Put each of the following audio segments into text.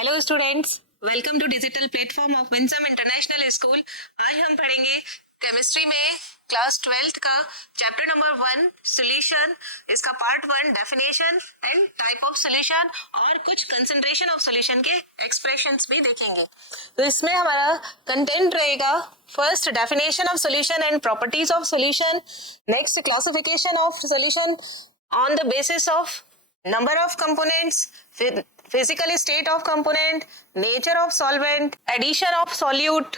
Hello students, welcome to digital platform of Winsome International School. आज हम पढ़ेंगे chemistry में क्लास 12th का चैप्टर नंबर 1 सॉल्यूशन। इसका part 1 definition and type of solution और कुछ कंसंट्रेशन ऑफ सॉल्यूशन के एक्सप्रेशंस भी देखेंगे। तो इसमें हमारा कंटेंट रहेगा first definition of solution and properties of solution, next classification of solution on the basis of number of components, physical state of component, nature of solvent, addition of solute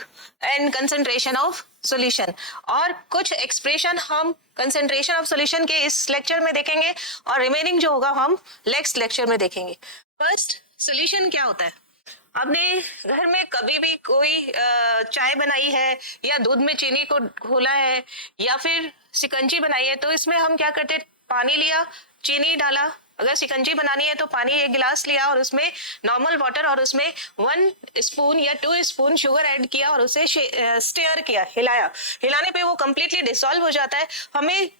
and concentration of solution। और कुछ expression हम concentration of solution के इस lecture में देखेंगे और remaining जो होगा हम नेक्स्ट लेक्चर में देखेंगे। फर्स्ट, सॉल्यूशन क्या होता है? आपने घर में कभी भी कोई चाय बनाई है या दूध में चीनी को घोला है या फिर शिकंजी बनाई है, तो इसमें हम क्या करते हैं? पानी लिया, चीनी डाला। अगर शिकंजी बनानी है तो पानी 1 गिलास लिया और उसमें नॉर्मल वाटर और उसमें 1 स्पून या 2 स्पून शुगर ऐड किया और उसे स्टेयर किया, हिलाया। हिलाने पे वो कंप्लीटली डिसॉल्व हो जाता है। हमें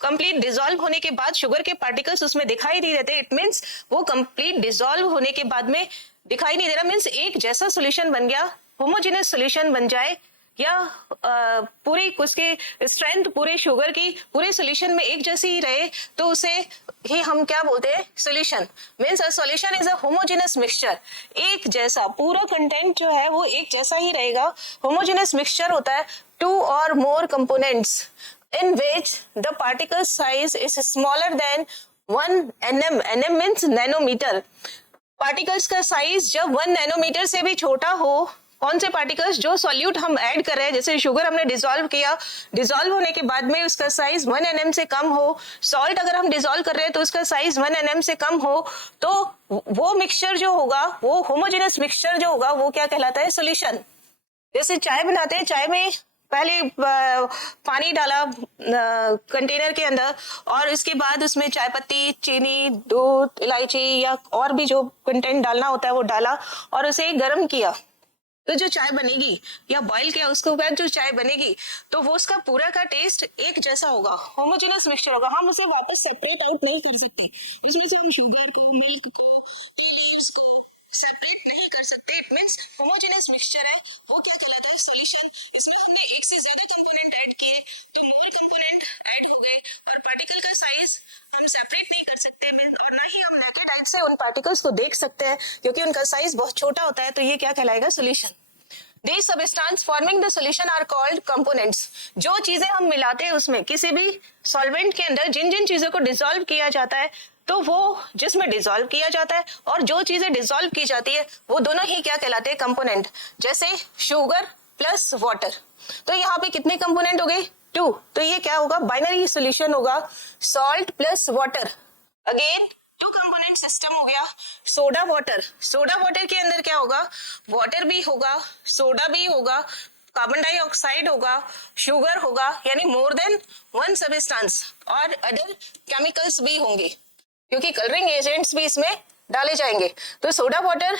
कंप्लीट डिसॉल्व होने के बाद शुगर के पार्टिकल्स उसमें दिखाई नहीं देते। इट मीन्स वो कंप्लीट डिसॉल्व होने के बाद में दिखाई नहीं दे रहा, मीन्स एक जैसा सोल्यूशन बन गया, होमोजेनियस सोल्यूशन बन जाए, या पूरी उसकी स्ट्रेंथ पूरे शुगर की पूरे सोल्यूशन में एक जैसी ही रहे, तो उसे ही हम क्या बोलते हैं? Solution. Means a solution is a homogeneous mixture. एक जैसा पूरा कंटेंट जो है वो एक जैसा ही रहेगा। होमोजेनियस मिक्सचर होता है 2 or more components in which the particle size is smaller than 1 nm। nm means nanometre. Particles का साइज जब 1 नैनोमीटर से भी छोटा हो, कौन से पार्टिकल्स? जो सॉल्यूट हम ऐड कर रहे हैं, जैसे शुगर हमने डिसॉल्व किया, डिसॉल्व होने के बाद में उसका साइज 1 nm से कम हो। सॉल्ट अगर हम डिसॉल्व कर रहे हैं तो उसका साइज 1 nm से कम हो, तो वो मिक्सचर जो होगा, वो होमोजेनियस मिक्सचर जो होगा, वो क्या कहलाता है? सॉल्यूशन। जैसे चाय बनाते हैं, चाय में पहले पानी डाला कंटेनर के अंदर और इसके बाद उसमें चाय पत्ती, चीनी, दूध, इलायची या और भी जो कंटेंट डालना होता है वो डाला और उसे गर्म किया। तो जो चाय बनेगी या बॉईल किया उसके बाद जो चाय बनेगी, तो वो उसका पूरा का टेस्ट एक जैसा होगा, होमोजेनियस मिक्सचर होगा। हम उसे वापस सेपरेट आउट नहीं कर सकते। इसमें से हम शुगर को, मिल्क को सेपरेट नहीं कर सकते। इट मींस होमोजेनियस मिक्सचर है, वो क्या कहलाता है? सॉल्यूशन। इसमें हमने एक से ज्यादा कंपोनेंट ऐड किए तो मोर कंपोनेंट ऐड हो गए और पार्टिकल का साइज हम सेपरेट नहीं कर सकते और ना ही हम नेकेड आइज से उन पार्टिकल्स को देख सकते हैं क्योंकि उनका साइज बहुत छोटा होता है। तो ये क्या कहलाएगा? Solution. These substances forming the solution are called components। जो चीजें हम मिलाते हैं उसमें किसी भी सॉल्वेंट के अंदर जिन जिन चीजों को डिसॉल्व किया जाता है, तो वो जिसमें डिसॉल्व किया जाता है और जो चीजें डिसॉल्व की जाती है वो दोनों ही क्या कहलाते हैं? कंपोनेंट। जैसे शुगर प्लस वाटर, तो यहाँ पे कितने कंपोनेंट हो गए? 2। तो ये क्या होगा? बाइनरी सोल्यूशन होगा। Salt plus water, again 2 component system हो गया। सोडा वाटर, सोडा वाटर के अंदर क्या होगा? वाटर भी होगा, सोडा भी होगा, कार्बन डाइऑक्साइड होगा, शुगर होगा, यानी मोर देन 1 सब्सटेंस और अदर केमिकल्स भी होंगे क्योंकि कलरिंग एजेंट्स भी इसमें डाले जाएंगे। तो सोडा वाटर,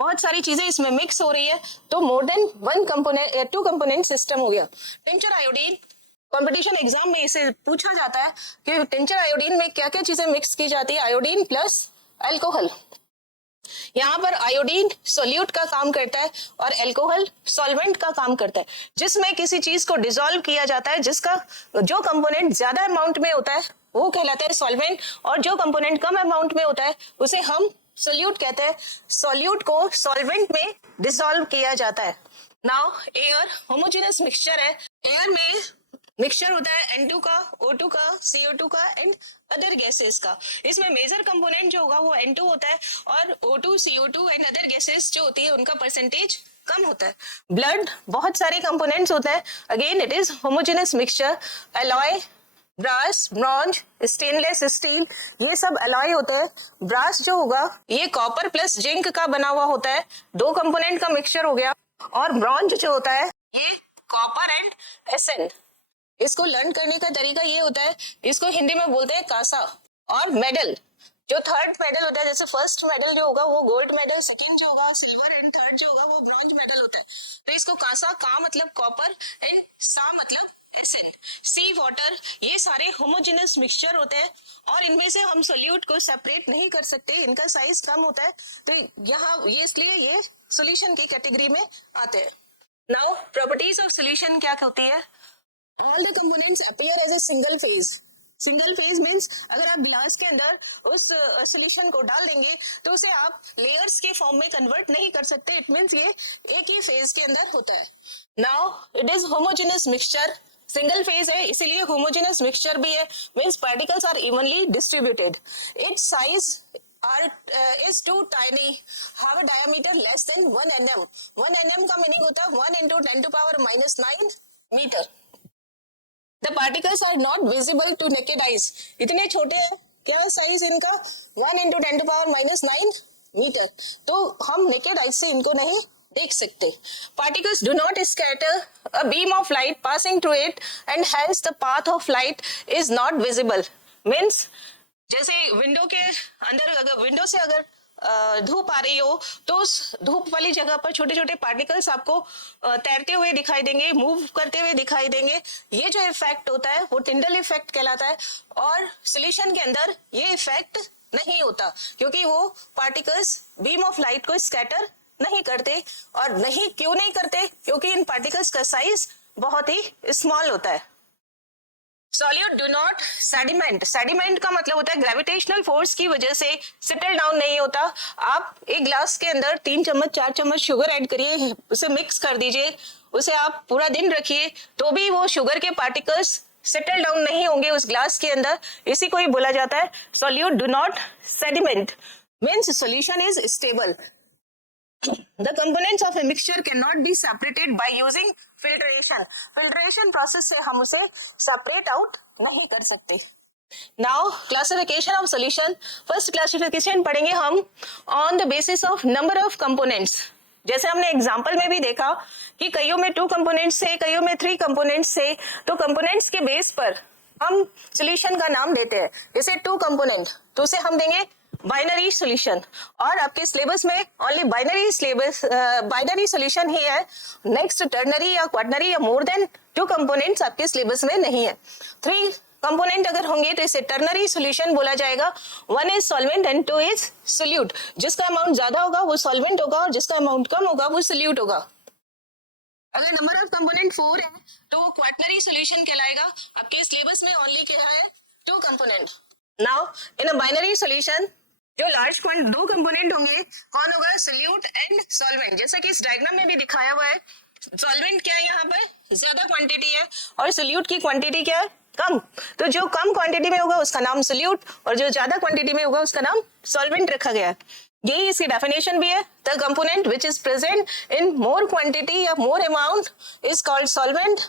बहुत सारी चीजें इसमें मिक्स हो रही है, तो more than 1 component 2 component system हो गया। टिंचर आयोडीन, कंपटीशन एग्जाम में इसे पूछा जाता है कि टिंचर आयोडीन में क्या क्या चीजें मिक्स की जाती है? Iodine plus alcohol. यहाँ पर आयोडीन सोल्यूट का काम करता है और अल्कोहल सॉल्वेंट का काम करता है। जिसमें किसी चीज को डिसॉल्व किया जाता है, जिसका जो कंपोनेंट ज्यादा अमाउंट में होता है वो कहलाता है सॉल्वेंट और जो कंपोनेंट कम अमाउंट में होता है उसे हम सोल्यूट कहते हैं। सोल्यूट को सॉल्वेंट में डिसॉल्व किया जाता है। नाउ एयर होमोजेनियस मिक्सचर है। एयर में मिक्सचर होता है N2 का, O2 का, CO2 का एंड अदर गैसेस का। इसमें मेजर कंपोनेंट जो होगा वो N2 होता है और O2, CO2 and other gases जो होती है उनका परसेंटेज कम होता है। ब्लड, बहुत सारे कंपोनेंट्स होते हैं। Again it is homogeneous mixture. Alloy, brass, bronze, stainless steel, ये सब अलॉय होता है। ब्रास जो होगा ये कॉपर प्लस जिंक का बना हुआ होता है, 2 कंपोनेंट का मिक्सचर हो गया। और ब्रॉन्ज जो होता है ये कॉपर एंड एसएन। इसको लर्न करने का तरीका ये होता है, इसको हिंदी में बोलते हैं कांसा। और मेडल, जो थर्ड मेडल होता है, जैसे फर्स्ट मेडल जो होगा वो गोल्ड मेडल, सेकंड जो होगा सिल्वर एंड थर्ड जो होगा वो ब्रॉन्ज मेडल होता है। तो इसको कांसा, का मतलब कॉपर एंड सा मतलब एसएन, सी वाटर, ये सारे होमोजेनस मिक्सचर होते हैं और इनमें से हम सोल्यूट को सेपरेट नहीं कर सकते, इनका साइज कम होता है, तो यहाँ ये इसलिए ये सॉल्यूशन की कैटेगरी में आते हैं। नाउ प्रॉपर्टीज ऑफ सॉल्यूशन क्या होती है? All the components appear as a single phase. Single phase means अगर आप गिलास के अंदर उस सॉल्यूशन को डाल देंगे तो उसे आप लेयर्स के फॉर्म में कन्वर्ट नहीं कर सकते, इट मींस ये एक ही फेज के अंदर होता है। Now it is homogeneous mixture, single phase है इसीलिए होमोजेनस मिक्सचर भी है, means particles are evenly distributed, its size is too tiny, have a diameter less than 1 mm. 1 mm का मीनिंग होता है 1 into 10 to power minus 9 metre. The particles are not visible to naked eyes. इतने छोटे हैं, क्या size इनका 1 into 10 to power minus 9 metre, तो हम naked eyes से इनको नहीं देख सकते। Particles do not scatter a beam of light passing through it and hence the path of light is not visible. Means जैसे विंडो के अंदर अगर विंडो से अगर धूप आ रही हो तो उस धूप वाली जगह पर छोटे छोटे पार्टिकल्स आपको तैरते हुए दिखाई देंगे, मूव करते हुए दिखाई देंगे। ये जो इफेक्ट होता है वो टिंडल इफेक्ट कहलाता है और सॉल्यूशन के अंदर ये इफेक्ट नहीं होता क्योंकि वो पार्टिकल्स बीम ऑफ लाइट को स्कैटर नहीं करते। और नहीं क्यों नहीं करते? क्योंकि इन पार्टिकल्स का साइज बहुत ही स्मॉल होता है। Solute do not sediment, sediment का मतलब होता है ग्रेविटेशनल फोर्स की वजह से सेटल डाउन नहीं होता। आप एक ग्लास के अंदर 3 चम्मच 4 चम्मच शुगर ऐड करिए, उसे मिक्स कर दीजिए, उसे आप पूरा दिन रखिए तो भी वो शुगर के पार्टिकल्स सेटल डाउन नहीं होंगे उस ग्लास के अंदर, इसी को ही बोला जाता है solute do not sediment, means solution is stable. The components of a mixture cannot be separated by using filtration. Filtration process से हम उसे separate out नहीं कर सकते। Now classification of solution. First classification पढ़ेंगे हम on the basis of number of components. जैसे हमने एग्जाम्पल में भी देखा कि कईयों में 2 कंपोनेंट्स से, कईयों में 3 कंपोनेंट्स से, तो कंपोनेंट्स के बेस पर हम सॉल्यूशन का नाम देते हैं। जैसे 2 कंपोनेंट तो उसे हम देंगे बाइनरी सॉल्यूशन, और आपके सिलेबस में ओनली बाइनरी सॉल्यूशन ही है, नेक्स्ट टर्नरी या क्वाटरनरी या मोर देन 2 कंपोनेंट्स आपके सिलेबस में नहीं है। 3 कंपोनेंट अगर होंगे तो इसे टर्नरी सॉल्यूशन बोला जाएगा। 1 is solvent and 2 is solute. जिसका अमाउंट ज्यादा होगा वो सॉल्वेंट होगा और जिसका अमाउंट कम होगा वो सोल्यूट होगा। अगर नंबर ऑफ कंपोनेंट 4 है तो वो क्वाटरनरी सॉल्यूशन कहलाएगा। आपके सिलेबस में ओनली क्या है 2 component. Now in a binary solution जो लार्ज 2 कंपोनेंट होंगे कौन होगा? Solute and solvent. जैसा कि इस डायग्राम में भी दिखाया हुआ है, सॉल्वेंट क्या है यहाँ पे ज्यादा क्वांटिटी है और सोल्यूट की क्वांटिटी क्या है कम, तो जो कम क्वांटिटी में होगा उसका नाम सोल्यूट और जो ज्यादा क्वांटिटी में होगा उसका नाम सॉल्वेंट रखा गया है। यही इसकी डेफिनेशन भी है, the component which is present in more quantity या more amount is called solvent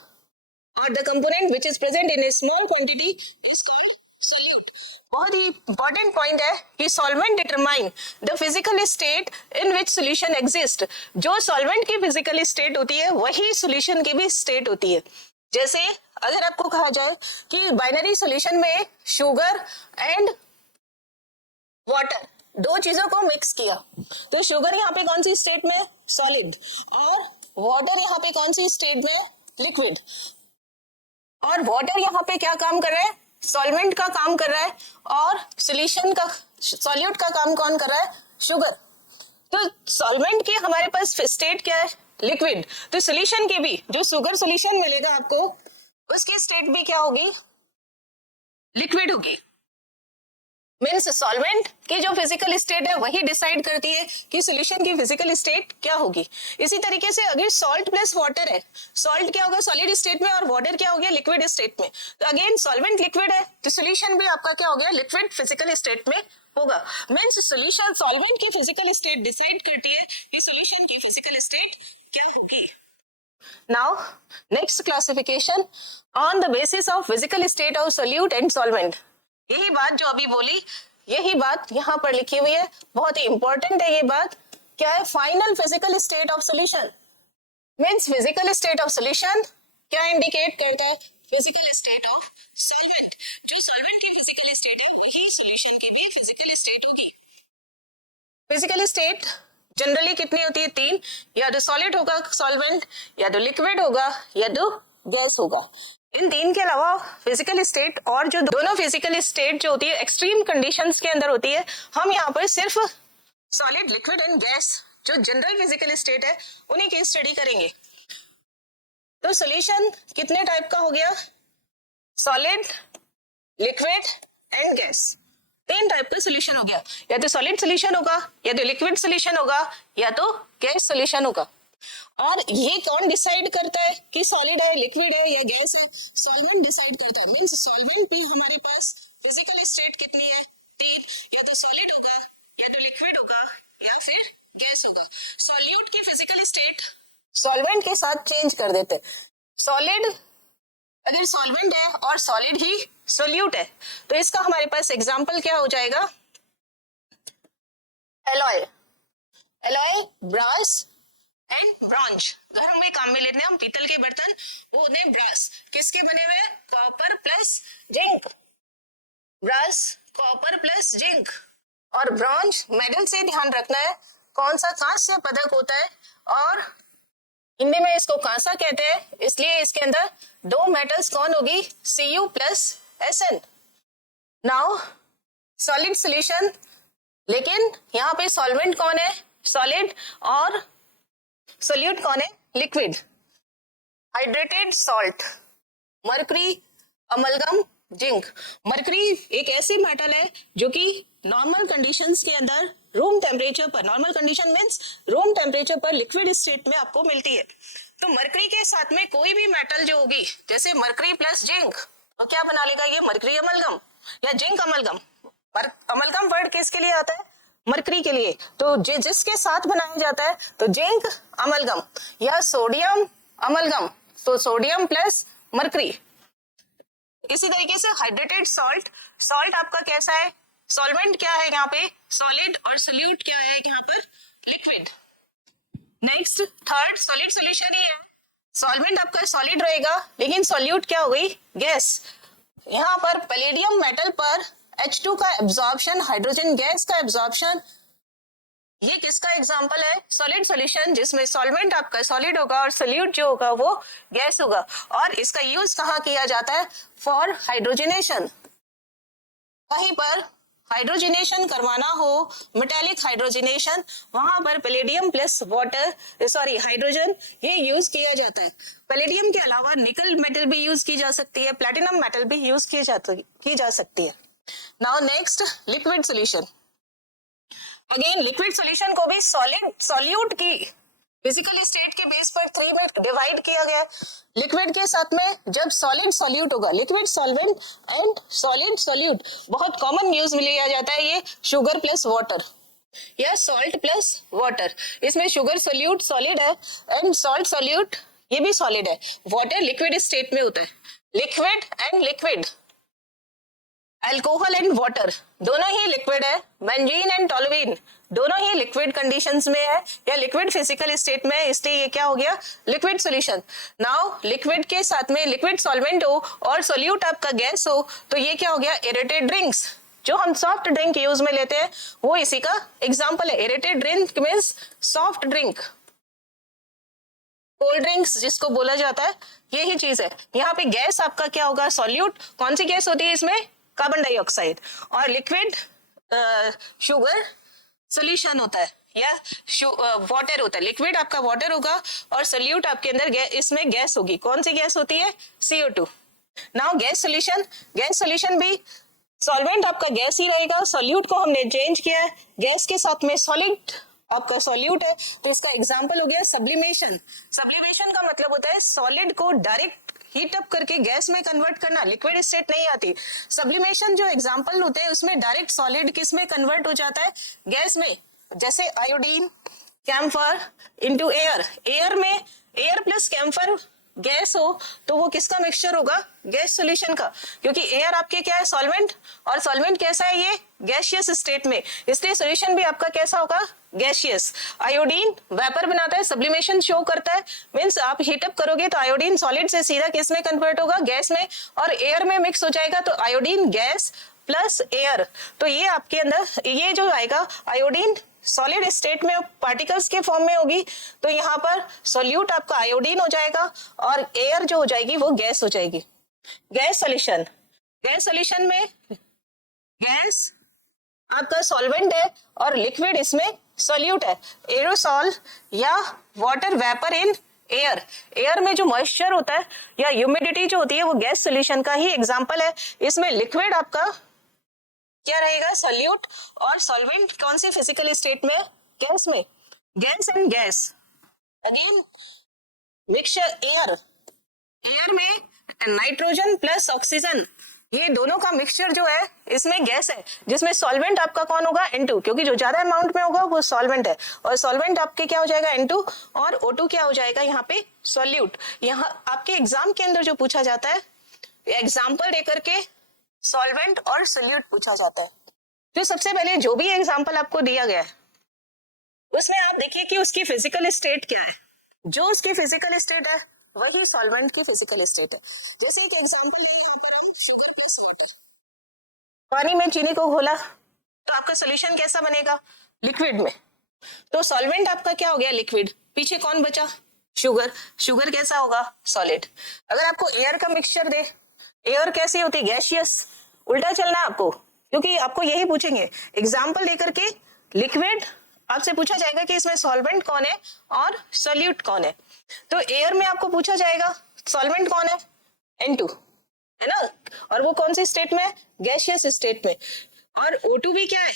और the component which is present in a small quantity is called solute. बहुत ही इंपॉर्टेंट पॉइंट है कि solvent determine the physical state in which solution exist. जो solvent की physical state होती है वही सॉल्यूशन की भी स्टेट होती है। जैसे अगर आपको कहा जाए कि बाइनरी सॉल्यूशन में शुगर एंड वाटर 2 चीजों को मिक्स किया तो शुगर यहाँ पे कौन सी स्टेट में? सॉलिड, और वाटर यहाँ पे कौन सी स्टेट में? लिक्विड। और वाटर यहाँ पे क्या काम कर रहा है? सॉल्वेंट का काम कर रहा है और सॉल्यूशन का सॉल्यूट का काम कौन कर रहा है? शुगर। तो सॉल्वेंट की हमारे पास स्टेट क्या है? लिक्विड। तो सॉल्यूशन की भी जो शुगर सॉल्यूशन मिलेगा आपको उसकी स्टेट भी क्या होगी? लिक्विड होगी। मीन्स सॉल्वेंट की जो फिजिकल स्टेट है वही डिसाइड करती है कि सॉल्यूशन की फिजिकल स्टेट क्या होगी। इसी तरीके से अगर सॉल्ट प्लस वाटर है, सॉल्ट क्या होगा? सॉलिड स्टेट में और वाटर क्या हो गया? लिक्विड स्टेट में। तो अगेन सॉल्वेंट लिक्विड है तो सॉल्यूशन भी आपका क्या हो गया? लिक्विड फिजिकल स्टेट में होगा। मीन्स सॉल्यूशन सॉल्वेंट की फिजिकल स्टेट डिसाइड करती है कि सॉल्यूशन की फिजिकल स्टेट क्या होगी। Now next classification on the basis of physical state of solute and solvent. यही बात जो अभी बोली, यही बात यहाँ पर लिखी हुई है, बहुत ही इंपॉर्टेंट है ये बात। क्या है? Final physical state of solution. Means physical state of solution क्या इंडिकेट करता है? Physical state of solvent. जो सॉल्वेंट की फिजिकल स्टेट है वही सॉल्यूशन की भी फिजिकल स्टेट होगी। फिजिकल स्टेट जनरली कितनी होती है? 3, या तो सॉलिड होगा सॉल्वेंट, या तो लिक्विड होगा, या तो गैस होगा। इन तीन के अलावा फिजिकल स्टेट और जो दोनों फिजिकल स्टेट जो होती है एक्सट्रीम कंडीशंस के अंदर होती है, हम यहाँ पर सिर्फ सॉलिड, लिक्विड एंड गैस जो जनरल फिजिकल स्टेट है उन्हीं की स्टडी करेंगे। तो सॉल्यूशन कितने टाइप का हो गया? सॉलिड, लिक्विड एंड गैस, तीन टाइप का सॉल्यूशन हो गया। या तो सॉलिड सॉल्यूशन होगा, या तो लिक्विड सॉल्यूशन होगा, या तो गैस सॉल्यूशन होगा। और ये कौन डिसाइड करता है कि सॉलिड है, लिक्विड है या गैस है? सॉल्वेंट डिसाइड करता है। मींस सॉल्वेंट में हमारे पास फिजिकल स्टेट कितनी है? तीन। या तो सॉलिड होगा, या तो लिक्विड होगा, या फिर गैस होगा। सॉल्यूट की फिजिकल स्टेट सॉल्वेंट के साथ चेंज कर देते। सॉलिड अगर सॉल्वेंट है और सॉलिड ही सोल्यूट है, तो इसका हमारे पास एग्जांपल क्या हो जाएगा? Alloy, alloy, brass and bronze. घर में काम में लेते हैं हम पीतल के बर्तन, वो होते हैं ब्रास। किसके बने हुए हैं? Copper plus zinc. Brass copper plus zinc. और ब्रॉन्ज मेटल से ध्यान रखना है कौन सा कांस्य पदक होता है, और हिंदी में इसको कांसा कहते हैं, इसलिए इसके अंदर दो मेटल्स कौन होगी? Cu plus Sn। Now solid solution, लेकिन यहाँ पे सॉल्वेंट कौन है? सॉलिड। और सोल्यूट कौन है? Liquid. Hydrated salt, mercury, amalgam, zinc. Mercury एक ऐसी मेटल है जो कि नॉर्मल कंडीशंस के अंदर रूम टेम्परेचर पर, normal condition means room temperature पर लिक्विड स्टेट में आपको मिलती है। तो मरकरी के साथ में कोई भी मेटल जो होगी, जैसे मरकरी प्लस जिंक, तो क्या बना लेगा ये? मरकरी अमलगम या जिंक अमलगम। अमलगम वर्ड किसके लिए आता है? मरकरी के लिए। तो जिसके साथ बनाया जाता है तो जिंक अमलगम या सोडियम अमलगम, तो सोडियम प्लस मरकरी। इसी तरीके से हाइड्रेटेड सॉल्ट, सॉल्ट आपका कैसा है? सॉल्वेंट क्या है यहाँ पे? सॉलिड। और सोल्यूट क्या है यहाँ पर? Liquid. Next third solid solution ही है। सॉल्वेंट आपका सॉलिड रहेगा, लेकिन सॉल्यूट क्या हो गई? गैस। यहाँ पर पैलेडियम मेटल पर H2 का एब्जॉर्प्शन, हाइड्रोजन गैस का एब्जॉर्प्शन, ये किसका एग्जांपल है? सॉलिड सॉल्यूशन, जिसमें सॉल्वेंट आपका सॉलिड होगा और सोल्यूट जो होगा वो गैस होगा। और इसका यूज कहाँ किया जाता है? For hydrogenation. कहीं पर हाइड्रोजनेशन करवाना हो, मेटालिक हाइड्रोजनेशन, वहां पर palladium plus water, sorry hydrogen, ये यूज किया जाता है। पैलेडियम के अलावा निकल मेटल भी यूज की जा सकती है, प्लैटिनम मेटल भी यूज की जा सकती है। Now next liquid solution. Again liquid solution को भी सॉलिड सॉल्यूट की फिजिकल स्टेट के बेस पर 3 में डिवाइड किया गया है। लिक्विड के साथ में जब सॉलिड सॉल्यूट होगा, liquid solvent and solid solute, बहुत कॉमन यूज में लिया जाता है ये शुगर प्लस वाटर या सॉल्ट प्लस वाटर। इसमें शुगर सॉल्यूट सॉलिड है एंड सॉल्ट सॉल्यूट ये भी सॉलिड है। वाटर लिक्विड स्टेट में होता है। Liquid and liquid, alcohol and water दोनों ही लिक्विड है। बेंजीन एंड टोलुइन दोनों ही लिक्विड कंडीशंस में है या लिक्विड फिजिकल स्टेट में है, इसलिए ये क्या हो गया? Liquid solution. नाउ लिक्विड के साथ में लिक्विड सॉल्वेंट हो और सोल्यूट आपका गैस हो, तो ये क्या हो गया? एरेटेड ड्रिंक्स, जो हम सॉफ्ट ड्रिंक यूज में लेते हैं वो इसी का एग्जाम्पल है। Aerated drink means soft drink, cold drinks जिसको बोला जाता है, यही चीज है। यहाँ पे गैस आपका क्या होगा? सॉल्यूट। कौन सी गैस होती है इसमें? Carbon dioxide. और लिक्विड शुगर सॉल्यूशन होता है या वाटर होता है। लिक्विड आपका वाटर होगा और सोल्यूट आपके अंदर इसमें गैस होगी। कौन सी गैस होती है? CO2। Now gas solution, gas solution भी सॉल्वेंट आपका गैस ही रहेगा, सोल्यूट को हमने चेंज किया है, गैस के साथ में सॉलिड आपका सोल्यूट है, तो इसका एग्जांपल हो गया सब्लिमेशन। सब्लिमेशन का मतलब होता है सॉलिड को डायरेक्ट हीट अप करके गैस में कन्वर्ट करना, लिक्विड स्टेट नहीं आती। सब्लिमेशन जो एग्जांपल होते हैं उसमें डायरेक्ट सॉलिड किस में कन्वर्ट हो जाता है? गैस में। जैसे iodine, camphor into air, air में एयर प्लस कैम्फर गैस हो तो वो किसका मिक्सचर होगा? गैस सॉल्यूशन का, क्योंकि एयर आपके क्या है? सॉल्वेंट, और सॉल्वेंट कैसा है? ये गैसियस स्टेट में, इसलिए सॉल्यूशन भी आपका कैसा होगा? गैसियस। आयोडीन वेपर बनाता है, सब्लिमेशन शो करता है, मींस आप हीटअप करोगे तो आयोडीन सॉलिड से सीधा किस में कन्वर्ट होगा? गैस में, और एयर में मिक्स हो जाएगा तो आयोडीन गैस प्लस एयर। तो ये आपके अंदर ये जो आएगा आयोडीन सॉलिड स्टेट में पार्टिकल्स के फॉर्म में होगी, तो यहाँ पर सोल्यूट आपका आयोडीन हो जाएगा और एयर जो हो जाएगी वो गैस हो जाएगी। गैस सॉल्यूशन, गैस सॉल्यूशन में गैस आपका सॉल्वेंट है और लिक्विड इसमें सॉल्यूट है। एरोसॉल या water vapour in air, air में जो मॉइस्चर होता है या ह्यूमिडिटी जो होती है वो गैस सॉल्यूशन का ही एग्जांपल है। इसमें लिक्विड आपका क्या रहेगा, सॉल्यूट, और सॉल्वेंट कौन से फिजिकल स्टेट में, गैस में। Gas and gas again mixture, air, air में नाइट्रोजन प्लस ऑक्सीजन, ये दोनों का मिक्सचर जो है इसमें गैस है, जिसमें सॉल्वेंट आपका कौन होगा, N2, क्योंकि जो ज्यादा अमाउंट में होगा वो सॉल्वेंट है, और सॉल्वेंट आपके क्या हो जाएगा, N2, और O2 क्या हो जाएगा यहाँ पे, सॉल्यूट। यहाँ आपके एग्जाम के अंदर जो पूछा जाता है, एग्जाम्पल देकर के सॉल्वेंट और सॉल्यूट पूछा जाता है। तो सबसे पहले जो भी एग्जाम्पल आपको दिया गया है उसमें आप देखिए कि उसकी फिजिकल स्टेट क्या है, जो उसकी फिजिकल स्टेट है वही सॉल्वेंट की फिजिकल स्टेट है। जैसे एक एग्जांपल है, यहाँ पर हम शुगर प्लस वाटर, पानी में चीनी को घोला तो आपका सॉल्यूशन कैसा बनेगा, लिक्विड में। तो सॉल्वेंट आपका क्या हो गया, लिक्विड, पीछे कौन बचा, शुगर, शुगर कैसा होगा, सॉलिड। अगर आपको एयर का मिक्सचर दे, एयर कैसी होती है, गैसियस, उल्टा चलना है आपको, क्योंकि आपको यही पूछेंगे एग्जाम्पल देकर के। लिक्विड आपसे पूछा जाएगा कि इसमें सॉल्वेंट कौन है और सॉल्यूट कौन है। तो एयर में आपको पूछा जाएगा सॉल्वेंट कौन है, N2, है ना, और वो कौन सी स्टेट में, गैसियस स्टेट में, और O2 भी क्या है,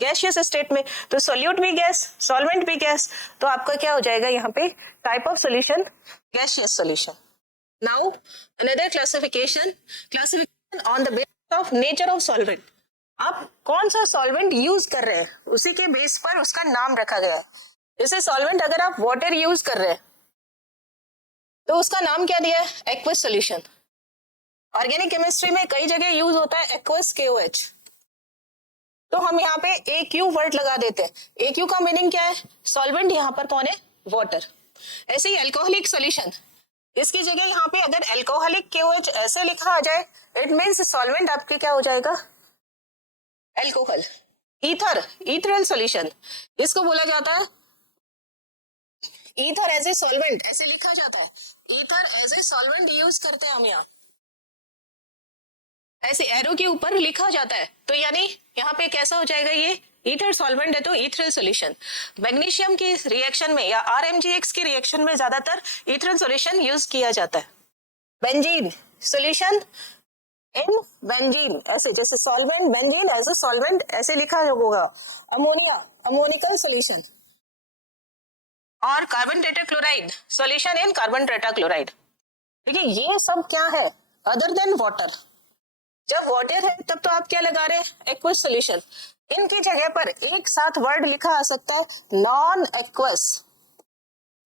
गैसियस स्टेट में। तो सॉल्यूट भी गैस, सॉल्वेंट भी गैस, तो आपका क्या हो जाएगा यहाँ पे, type of solution, gaseous solution. Now another classification, classification on the basis of nature of solvent. आप कौन सा सॉल्वेंट यूज कर रहे हैं उसी के बेस पर उसका नाम रखा गया है। जैसे सॉल्वेंट अगर आप वाटर यूज कर रहे हैं तो उसका नाम क्या दिया है, एक्वस सॉल्यूशन। ऑर्गेनिक केमिस्ट्री में कई जगह यूज होता है एक्वस KOH, तो हम यहाँ पे AQ वर्ड लगा देते हैं। AQ का मीनिंग क्या है, सॉल्वेंट, यहाँ पर कौन है, वाटर। ऐसे ही अल्कोहलिक सॉल्यूशन, इसकी जगह यहाँ पे अगर अल्कोहलिक KOH ऐसे लिखा आ जाए, इट मीन्स सॉल्वेंट आपके क्या हो जाएगा, अल्कोहल। ईथर, ईथरल सॉल्यूशन, इसको बोला जाता है ईथर एज ए सॉल्वेंट, ऐसे लिखा जाता है, ether as a solvent use करते हैं हम यहाँ, ऐसे एरो के ऊपर लिखा जाता है। तो यानी यहाँ पे कैसा हो जाएगा, ये ईथर सॉल्वेंट है तो ईथरल सॉल्यूशन। मैग्नीशियम की रिएक्शन में या RMgX की रिएक्शन में ज्यादातर ईथरल सॉल्यूशन यूज किया जाता है। बेंजीन सॉल्यूशन इन बेंजीन, ऐसे जैसे solvent benzene as a solvent ऐसे लिखा होगा। अमोनिया, अमोनिकल सॉल्यूशन, और carbon tetrachloride solution in carbon tetrachloride. देखिए ये सब क्या है, अदर देन वाटर। जब वाटर है तब तो आप क्या लगा रहे हैं, एक्वस सॉल्यूशन। इनकी जगह पर एक साथ वर्ड लिखा आ सकता है, नॉन एक्वस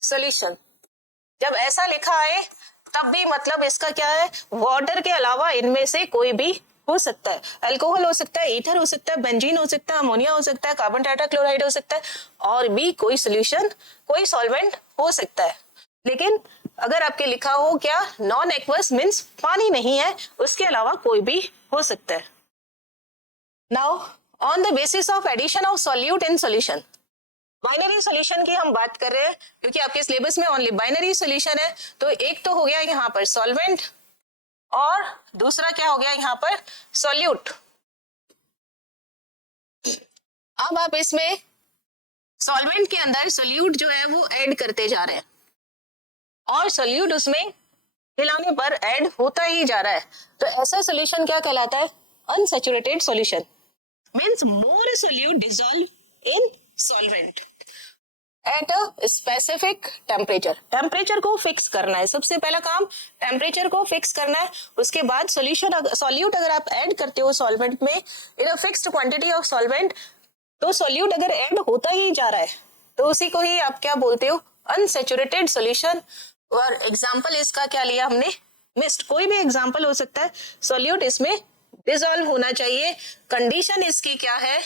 सॉल्यूशन। जब ऐसा लिखा आए तब भी मतलब इसका क्या है, वाटर के अलावा इनमें से कोई भी हो सकता है, अल्कोहल हो सकता है, ईथर हो सकता है, बेंजीन हो सकता है, अमोनिया हो सकता है, कार्बन टेट्राक्लोराइड हो सकता है, और भी कोई सॉल्यूशन, कोई सॉल्वेंट हो सकता है। लेकिन अगर आपके लिखा हो क्या, नॉन एक्वस मीन्स पानी नहीं है, उसके अलावा कोई भी हो सकता है। Now on the basis of addition of solute in solution, binary solution की हम बात कर रहे हैं क्योंकि आपके सिलेबस में ओनली बाइनरी सॉल्यूशन है। तो एक तो हो गया यहाँ पर सॉल्वेंट और दूसरा क्या हो गया यहाँ पर सॉल्यूट। अब आप इसमें सॉल्वेंट के अंदर सॉल्यूट जो है वो ऐड करते जा रहे हैं और सॉल्यूट उसमें हिलाने पर ऐड होता ही जा रहा है। तो ऐसा सॉल्यूशन क्या कहलाता है, unsaturated solution, means more solute dissolve in solvent at a specific temperature. Temperature को फिक्स करना है, सबसे पहला काम टेम्परेचर को फिक्स करना है। उसके बाद सॉल्यूशन, सॉल्यूट अगर आप ऐड करते हो सॉल्वेंट में in a fixed quantity of solvent, तो सॉल्यूट अगर ऐड होता ही जा रहा है तो उसी को ही आप क्या बोलते हो, अनसैचुरेटेड सॉल्यूशन। और एग्जांपल इसका क्या लिया हमने, मिस्ट, कोई भी एग्जांपल हो सकता है। सॉल्यूट इसमें डिसॉल्व होना चाहिए। कंडीशन इसकी क्या है,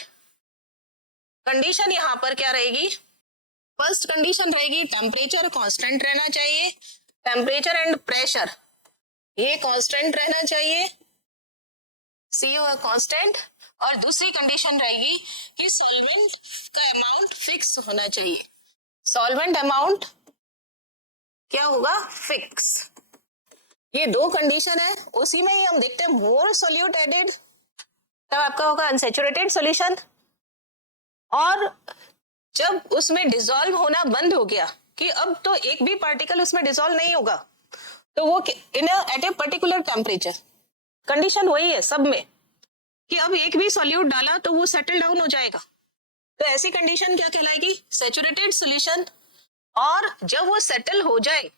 कंडीशन यहाँ पर क्या रहेगी, फर्स्ट कंडीशन रहेगी टेम्परेचर कांस्टेंट रहना चाहिए, टेम्परेचर एंड प्रेशर ये कांस्टेंट रहना चाहिए, CO कांस्टेंट। और दूसरी कंडीशन रहेगी कि सॉल्वेंट का अमाउंट फिक्स होना चाहिए, सॉल्वेंट अमाउंट क्या होगा, फिक्स। ये दो कंडीशन है, उसी में ही हम देखते हैं मोर सोल्यूट एडेड तब आपका होगा अनसेचुरेटेड सॉल्यूशन, और जब उसमें डिसॉल्व होना बंद हो गया कि अब तो एक भी पार्टिकल उसमें डिसॉल्व नहीं होगा, तो वो in at a particular temperature, condition वही है सब में कि अब एक भी सॉल्यूट डाला तो वो सेटल डाउन हो जाएगा, तो ऐसी कंडीशन क्या कहलाएगी, सैचुरेटेड सॉल्यूशन। और जब वो सेटल हो जाए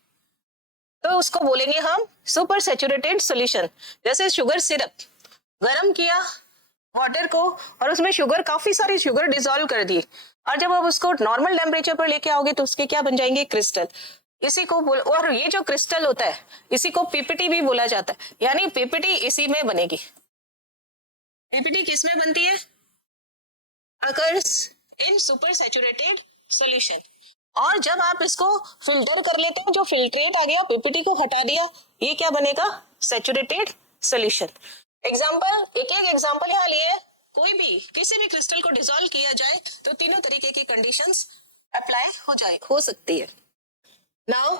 तो उसको बोलेंगे हम सुपर सैचुरेटेड सॉल्यूशन। जैसे शुगर सिरप गरम किया वाटर को और उसमें शुगर, काफी सारी शुगर डिसॉल्व कर दी, और जब आप उसको नॉर्मल टेम्परेचर पर लेके आओगे तो उसके क्या बन जाएंगे, क्रिस्टल। इसी को और ये जो क्रिस्टल होता है इसी को पीपीटी भी बोला जाता है, यानी पीपीटी इसी में बनेगी। पीपीटी किस में बनती है, occurs in super saturated solution. और जब आप इसको फिल्टर कर लेते हो, जो फिल्ट्रेट आ गया पीपीटी को हटा दिया, ये क्या बनेगा, सैचुरेटेड सॉल्यूशन। एग्जांपल, एक एक एग्जांपल यहाँ लिए, कोई भी किसी भी क्रिस्टल को डिसॉल्व किया जाए तो तीनों तरीके की कंडीशंस अप्लाई हो सकती है। Now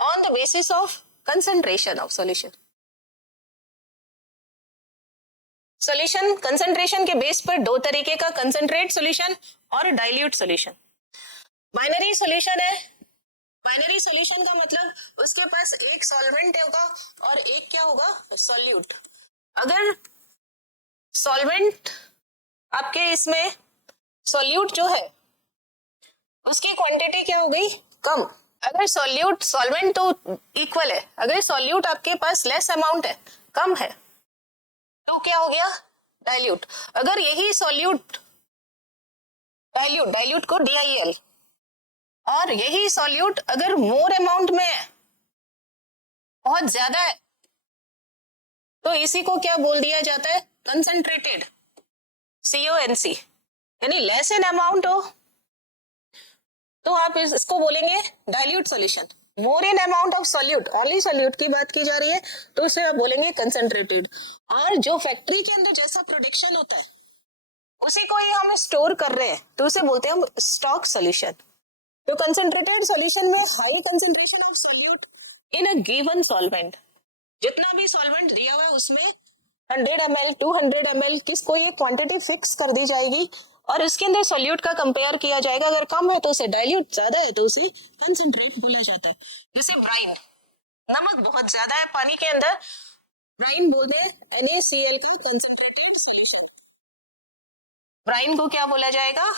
on the basis of concentration of solution, solution concentration के बेस पर दो तरीके का, कंसंट्रेट सॉल्यूशन और डाइल्यूट सॉल्यूशन। बाइनरी सॉल्यूशन है, बाइनरी सॉल्यूशन का मतलब उसके पास एक सॉल्वेंट होगा और एक क्या होगा, सॉल्यूट। अगर सॉल्वेंट आपके इसमें सॉल्यूट जो है उसकी क्वांटिटी क्या हो गई, कम। अगर सॉल्यूट सॉल्वेंट तो इक्वल है, अगर सॉल्यूट आपके पास लेस अमाउंट है, कम है, तो क्या हो गया, डाइल्यूट। अगर यही सॉल्यूट डाइल्यूट को DIL, और यही सॉल्यूट अगर मोर अमाउंट में है, बहुत ज्यादा है, तो इसी को क्या बोल दिया जाता है, कंसंट्रेटेड, CONC। यानी लेस इन अमाउंट हो तो आप इसको बोलेंगे dilute solution. More in amount of solute, only solute की बात की जा रही है, तो उसे आप बोलेंगे कंसंट्रेटेड। और जो फैक्ट्री के अंदर जैसा प्रोडक्शन होता है उसी को ही हम स्टोर कर रहे हैं, तो उसे बोलते हैं हम स्टॉक सॉल्यूशन। तो कंसंट्रेटेड सॉल्यूशन में high concentration of solute in a given solvent, जितना भी सॉल्वेंट दिया हुआ है उसमें 100 ml 200 ml किसको ये क्वांटिटी फिक्स कर दी जाएगी, और इसके अंदर सॉल्यूट का कंपेयर किया जाएगा, अगर कम है तो उसे डाइल्यूट, ज्यादा है तो उसे कंसंट्रेट बोला जाता है। जैसे ब्राइन, नमक बहुत ज्यादा है पानी के अंदर, ब्राइन बोलते हैं NaCl का कंसंट्रेटेड सॉल्यूशन। ब्राइन को क्या बोला जाएगा,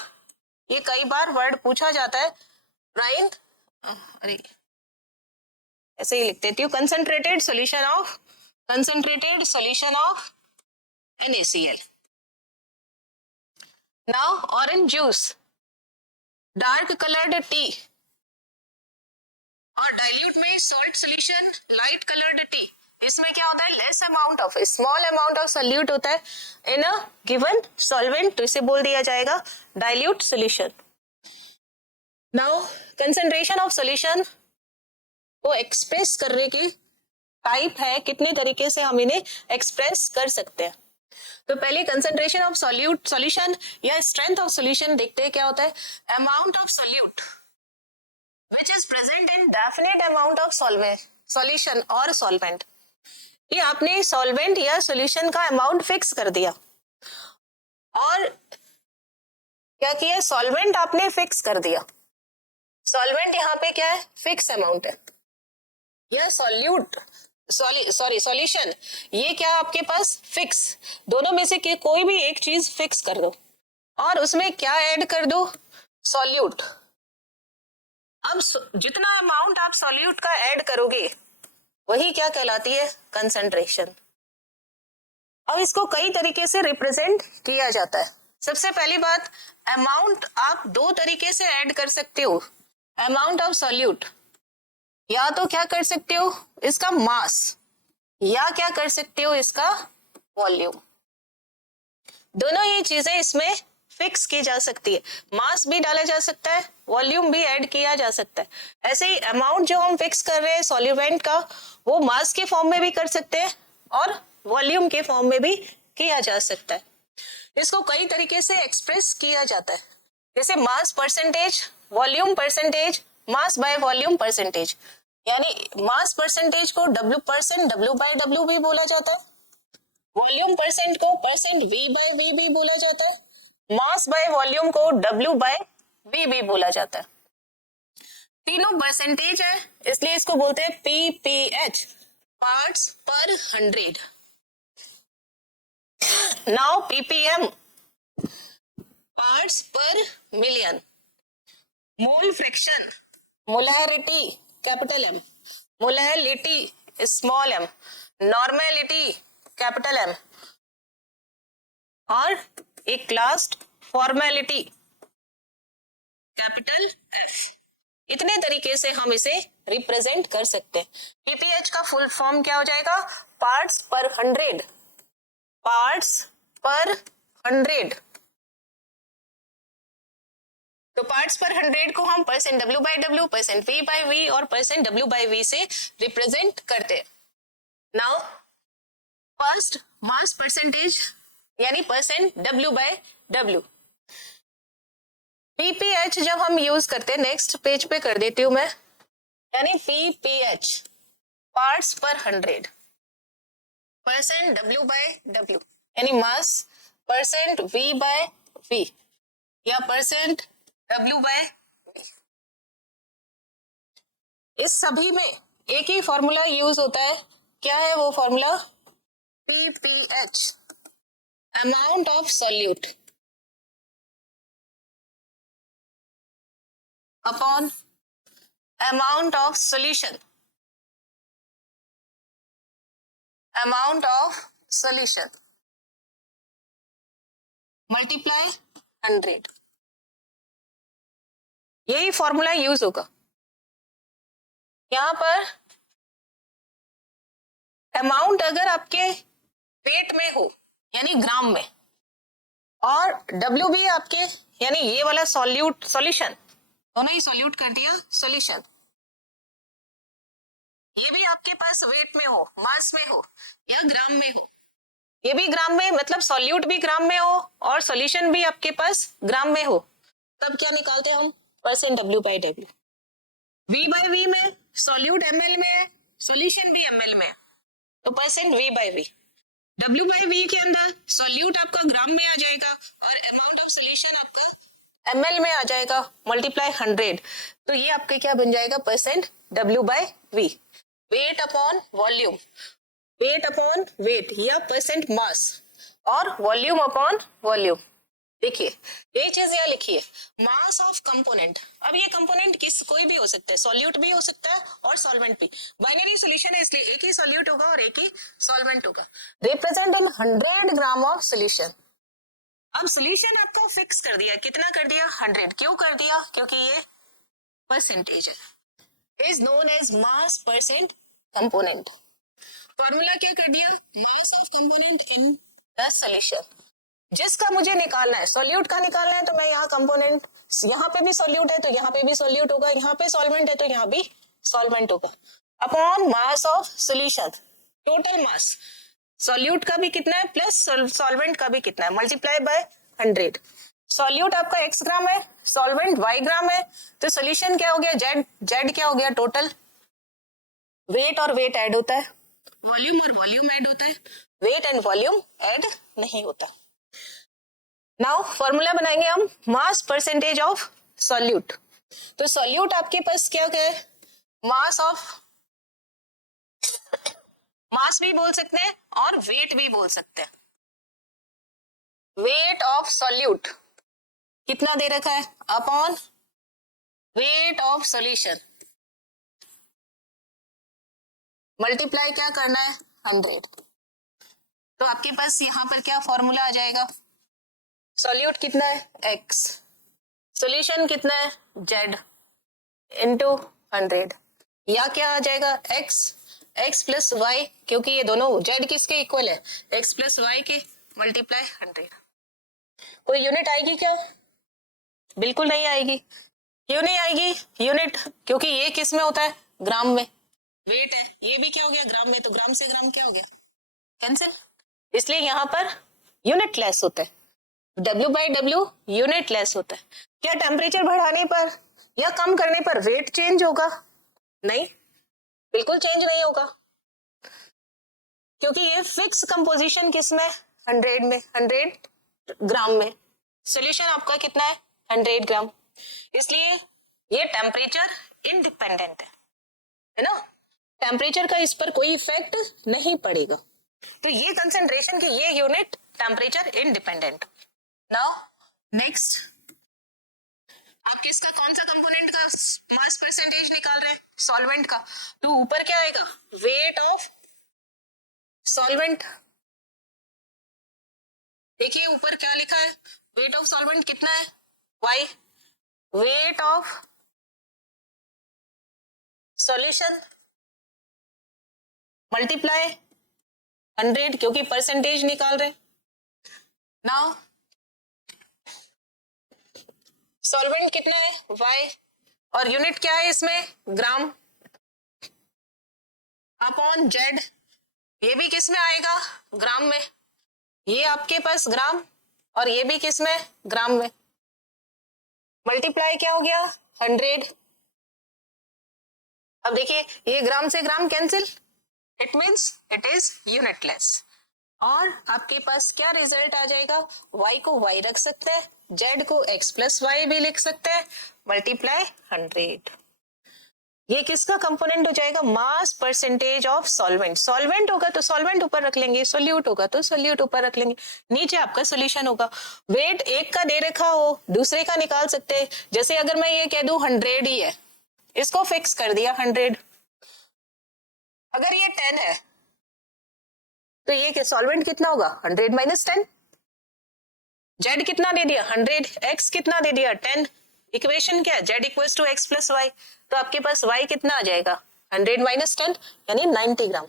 ये कई बार वर्ड पूछा जाता है, ब्राइन, अरे ऐसे ही लिख देती हूँ, concentrated solution of NaCl। Now orange juice, dark coloured T, और डाइल्यूट में salt solution light coloured T, इसमें क्या होता है, less amount of, small amount of solute होता है इन अ गिवन सॉल्वेंट, तो इसे बोल दिया जाएगा dilute solution. Now concentration of solution को एक्सप्रेस करने की टाइप है, कितने तरीके से हम इन्हें एक्सप्रेस कर सकते हैं। तो पहले कंसंट्रेशन ऑफ सॉल्यूशन या स्ट्रेंथ ऑफ सॉल्यूशन देखते हैं क्या होता है, amount of solute which is present in definite amount of solution और solvent। ये आपने सॉल्वेंट या सॉल्यूशन का अमाउंट फिक्स कर दिया, और क्या किया, सॉल्वेंट आपने फिक्स कर दिया, सॉल्वेंट यहाँ पे क्या है, फिक्स अमाउंट है, या सॉल्यूशन ये क्या आपके पास फिक्स, दोनों में से कोई भी एक चीज फिक्स कर दो और उसमें क्या ऐड कर दो, सॉल्यूट। अब जितना अमाउंट आप सॉल्यूट का ऐड करोगे वही क्या कहलाती है, कंसंट्रेशन। अब इसको कई तरीके से रिप्रेजेंट किया जाता है। सबसे पहली बात, अमाउंट आप दो तरीके से ऐड कर सकते हो, अमाउंट ऑफ सॉल्यूट, या तो क्या कर सकते हो इसका मास, या क्या कर सकते हो इसका वॉल्यूम। दोनों ही चीजें इसमें फिक्स की जा सकती है, मास भी डाला जा सकता है, वॉल्यूम भी ऐड किया जा सकता है। ऐसे ही अमाउंट जो हम फिक्स कर रहे हैं सॉल्यूवेंट का, वो मास के फॉर्म में भी कर सकते हैं और वॉल्यूम के फॉर्म में भी किया जा सकता है। इसको कई तरीके से एक्सप्रेस किया जाता है, जैसे mass percentage, volume percentage, mass by volume percentage. यानी मास परसेंटेज को W भी बोला जाता है, वॉल्यूम परसेंट को परसेंट V/V भी बोला जाता है, मास बाय वॉल्यूम को W/V भी बोला जाता है। तीनों परसेंटेज है, इसलिए इसको बोलते हैं PPH, पार्ट्स पर 100। नाउ PPM, पार्ट्स पर million. Mole fraction, molarity capital M, molality small m, normality capital M, और एक लास्ट फॉर्मेलिटी कैपिटल F। इतने तरीके से हम इसे रिप्रेजेंट कर सकते हैं। पीपीएच का फुल फॉर्म क्या हो जाएगा? पार्ट्स पर 100, पार्ट्स पर 100। तो पार्ट्स पर 100 को हम परसेंट W/W, परसेंट V/V और परसेंट W/V से रिप्रेजेंट करते हैं। नाउ फर्स्ट मास परसेंटेज यानी परसेंट W/W। पीपीएच जब हम यूज करते हैं, नेक्स्ट पेज पे कर देती हूं मैं, यानी पीपीएच पार्ट्स पर 100, परसेंट W/W यानी मास, परसेंट V/V या परसेंट W/V। इस सभी में एक ही फॉर्मूला यूज होता है। क्या है वो formula? PPH, amount of solute upon amount of solution, amount of solution multiply 100। यही फॉर्मूला यूज होगा। यहां पर अमाउंट अगर आपके वेट में हो यानी ग्राम में, और डब्ल्यू भी आपके यानी ये वाला सॉल्यूशन, दोनों ही सॉल्यूट कर दिया सॉल्यूशन, ये भी आपके पास वेट में हो, मास में हो या ग्राम में हो, ये भी ग्राम में, मतलब सॉल्यूट भी ग्राम में हो और सॉल्यूशन भी आपके पास ग्राम में हो, तब क्या निकालते हैं हम? Percent W/W। V/V में सॉल्यूट ml में है, सॉल्यूशन भी ml में है, तो परसेंट V/V। W/V के अंदर सॉल्यूट आपका ग्राम में आ जाएगा और अमाउंट ऑफ सॉल्यूशन आपका ml में आ जाएगा, मल्टीप्लाई 100। तो ये आपके क्या बन जाएगा? Percent W/V। Weight upon volume, weight upon weight या परसेंट मास, और वॉल्यूम अपॉन वॉल्यूम। देखिए ये चीज यहाँ लिखिए, मास ऑफ कंपोनेंट। अब ये कंपोनेंट कोई भी हो सकता है, सॉल्यूट भी हो सकता है और सॉल्वेंट भी। बाइनरी सॉल्यूशन है इसलिए एक ही सॉल्यूट होगा और एक ही सॉल्वेंट होगा। Represent in 100 gram of solution. अब सॉल्यूशन आपका फिक्स कर दिया, कितना कर दिया? 100। क्यों कर दिया? क्योंकि ये परसेंटेज है, is known as mass percent component. Formula क्या कर दिया? Mass of component in the solution. जिसका मुझे निकालना है, सॉल्यूट का निकालना है, तो मैं यहाँ कंपोनेंट, यहाँ पे भी सॉल्यूट है तो यहाँ पे भी सॉल्यूट होगा, यहाँ पे सॉल्वेंट है तो यहाँ भी सॉल्वेंट होगा, upon mass of solution, total mass. Solute का भी कितना है प्लस सॉल्वेंट का भी कितना है, मल्टीप्लाई बाय 100। सॉल्यूट आपका x ग्राम है, सॉल्वेंट y ग्राम है, तो सॉल्यूशन क्या हो गया? z क्या हो गया? टोटल वेट और वेट ऐड होता है, वॉल्यूम और वॉल्यूम ऐड होता है, वेट एंड वॉल्यूम ऐड नहीं होता। नाउ फॉर्मूला बनाएंगे हम मास परसेंटेज ऑफ सॉल्यूट। तो सॉल्यूट आपके पास क्या है? मास ऑफ, मास भी बोल सकते हैं और वेट भी बोल सकते हैं। वेट ऑफ सॉल्यूट कितना दे रखा है? Upon weight of solution, multiply क्या करना है? 100। तो आपके पास यहाँ पर क्या फॉर्मूला आ जाएगा? सॉल्यूट कितना है? x, सॉल्यूशन कितना है? z इंटू 100, या क्या आ जाएगा? x प्लस y, क्योंकि ये दोनों z किसके इक्वल है? x प्लस y के, मल्टीप्लाई 100। कोई यूनिट आएगी क्या? बिल्कुल नहीं आएगी। क्यों नहीं आएगी यूनिट? क्योंकि ये किस में होता है? ग्राम में। वेट है, ये भी क्या हो गया? ग्राम में, तो ग्राम से ग्राम क्या हो गया? कैंसिल। इसलिए यहाँ पर यूनिट लेस होता है, W/W यूनिट लेस होता है। क्या टेम्परेचर बढ़ाने पर या कम करने पर वेट चेंज होगा? नहीं, बिल्कुल चेंज नहीं होगा, क्योंकि ये फिक्स कंपोजिशन किसमें, 100 में, 100 ग्राम में। सोल्यूशन आपका कितना है, 100 ग्राम, इसलिए ये टेम्परेचर इंडिपेंडेंट है ना, टेम्परेचर का इस पर कोई इफेक्ट नहीं पड़ेगा। तो ये कंसेंट्रेशन की ये unit temperature independent. Now next, आप किसका, कौन सा कंपोनेंट का मास परसेंटेज निकाल रहे हैं, सॉल्वेंट का। तो ऊपर क्या आएगा, वेट ऑफ सॉल्वेंट। देखिए ऊपर क्या लिखा है, वेट ऑफ सॉल्वेंट कितना है, y, weight of solution multiply 100, क्योंकि परसेंटेज निकाल रहे। नाउ सॉल्वेंट कितना है, y, और यूनिट क्या है इसमें, ग्राम अपॉन जेड। ये भी किस में आएगा, ग्राम में, ये आपके पास ग्राम और ये भी किस में, ग्राम में, मल्टीप्लाई क्या हो गया, 100। अब देखिए ये ग्राम से gram cancel, it means it is unitless, और आपके पास क्या रिजल्ट आ जाएगा, y को y रख सकते हैं, z को x प्लस वाई भी लिख सकते हैं, मल्टीप्लाई 100। ये किसका कंपोनेंट हो जाएगा, mass percentage of solvent. Solvent होगा तो सॉल्वेंट ऊपर रख लेंगे, सोल्यूट होगा तो सोल्यूट ऊपर रख लेंगे, नीचे आपका सोल्यूशन होगा। वेट एक का दे रखा हो दूसरे का निकाल सकते हैं, जैसे अगर मैं ये कह दूं 100 ही है, इसको फिक्स कर दिया 100, अगर ये 10 है तो ये क्या सॉल्वेंट कितना होगा, 100 माइनस 10, जेड कितना दे दिया 100, एक्स कितना दे दिया 10, इक्वेशन क्या है, Z equals to X plus Y, तो आपके पास y कितना आ जाएगा, 100 माइनस 10 यानी 90 ग्राम।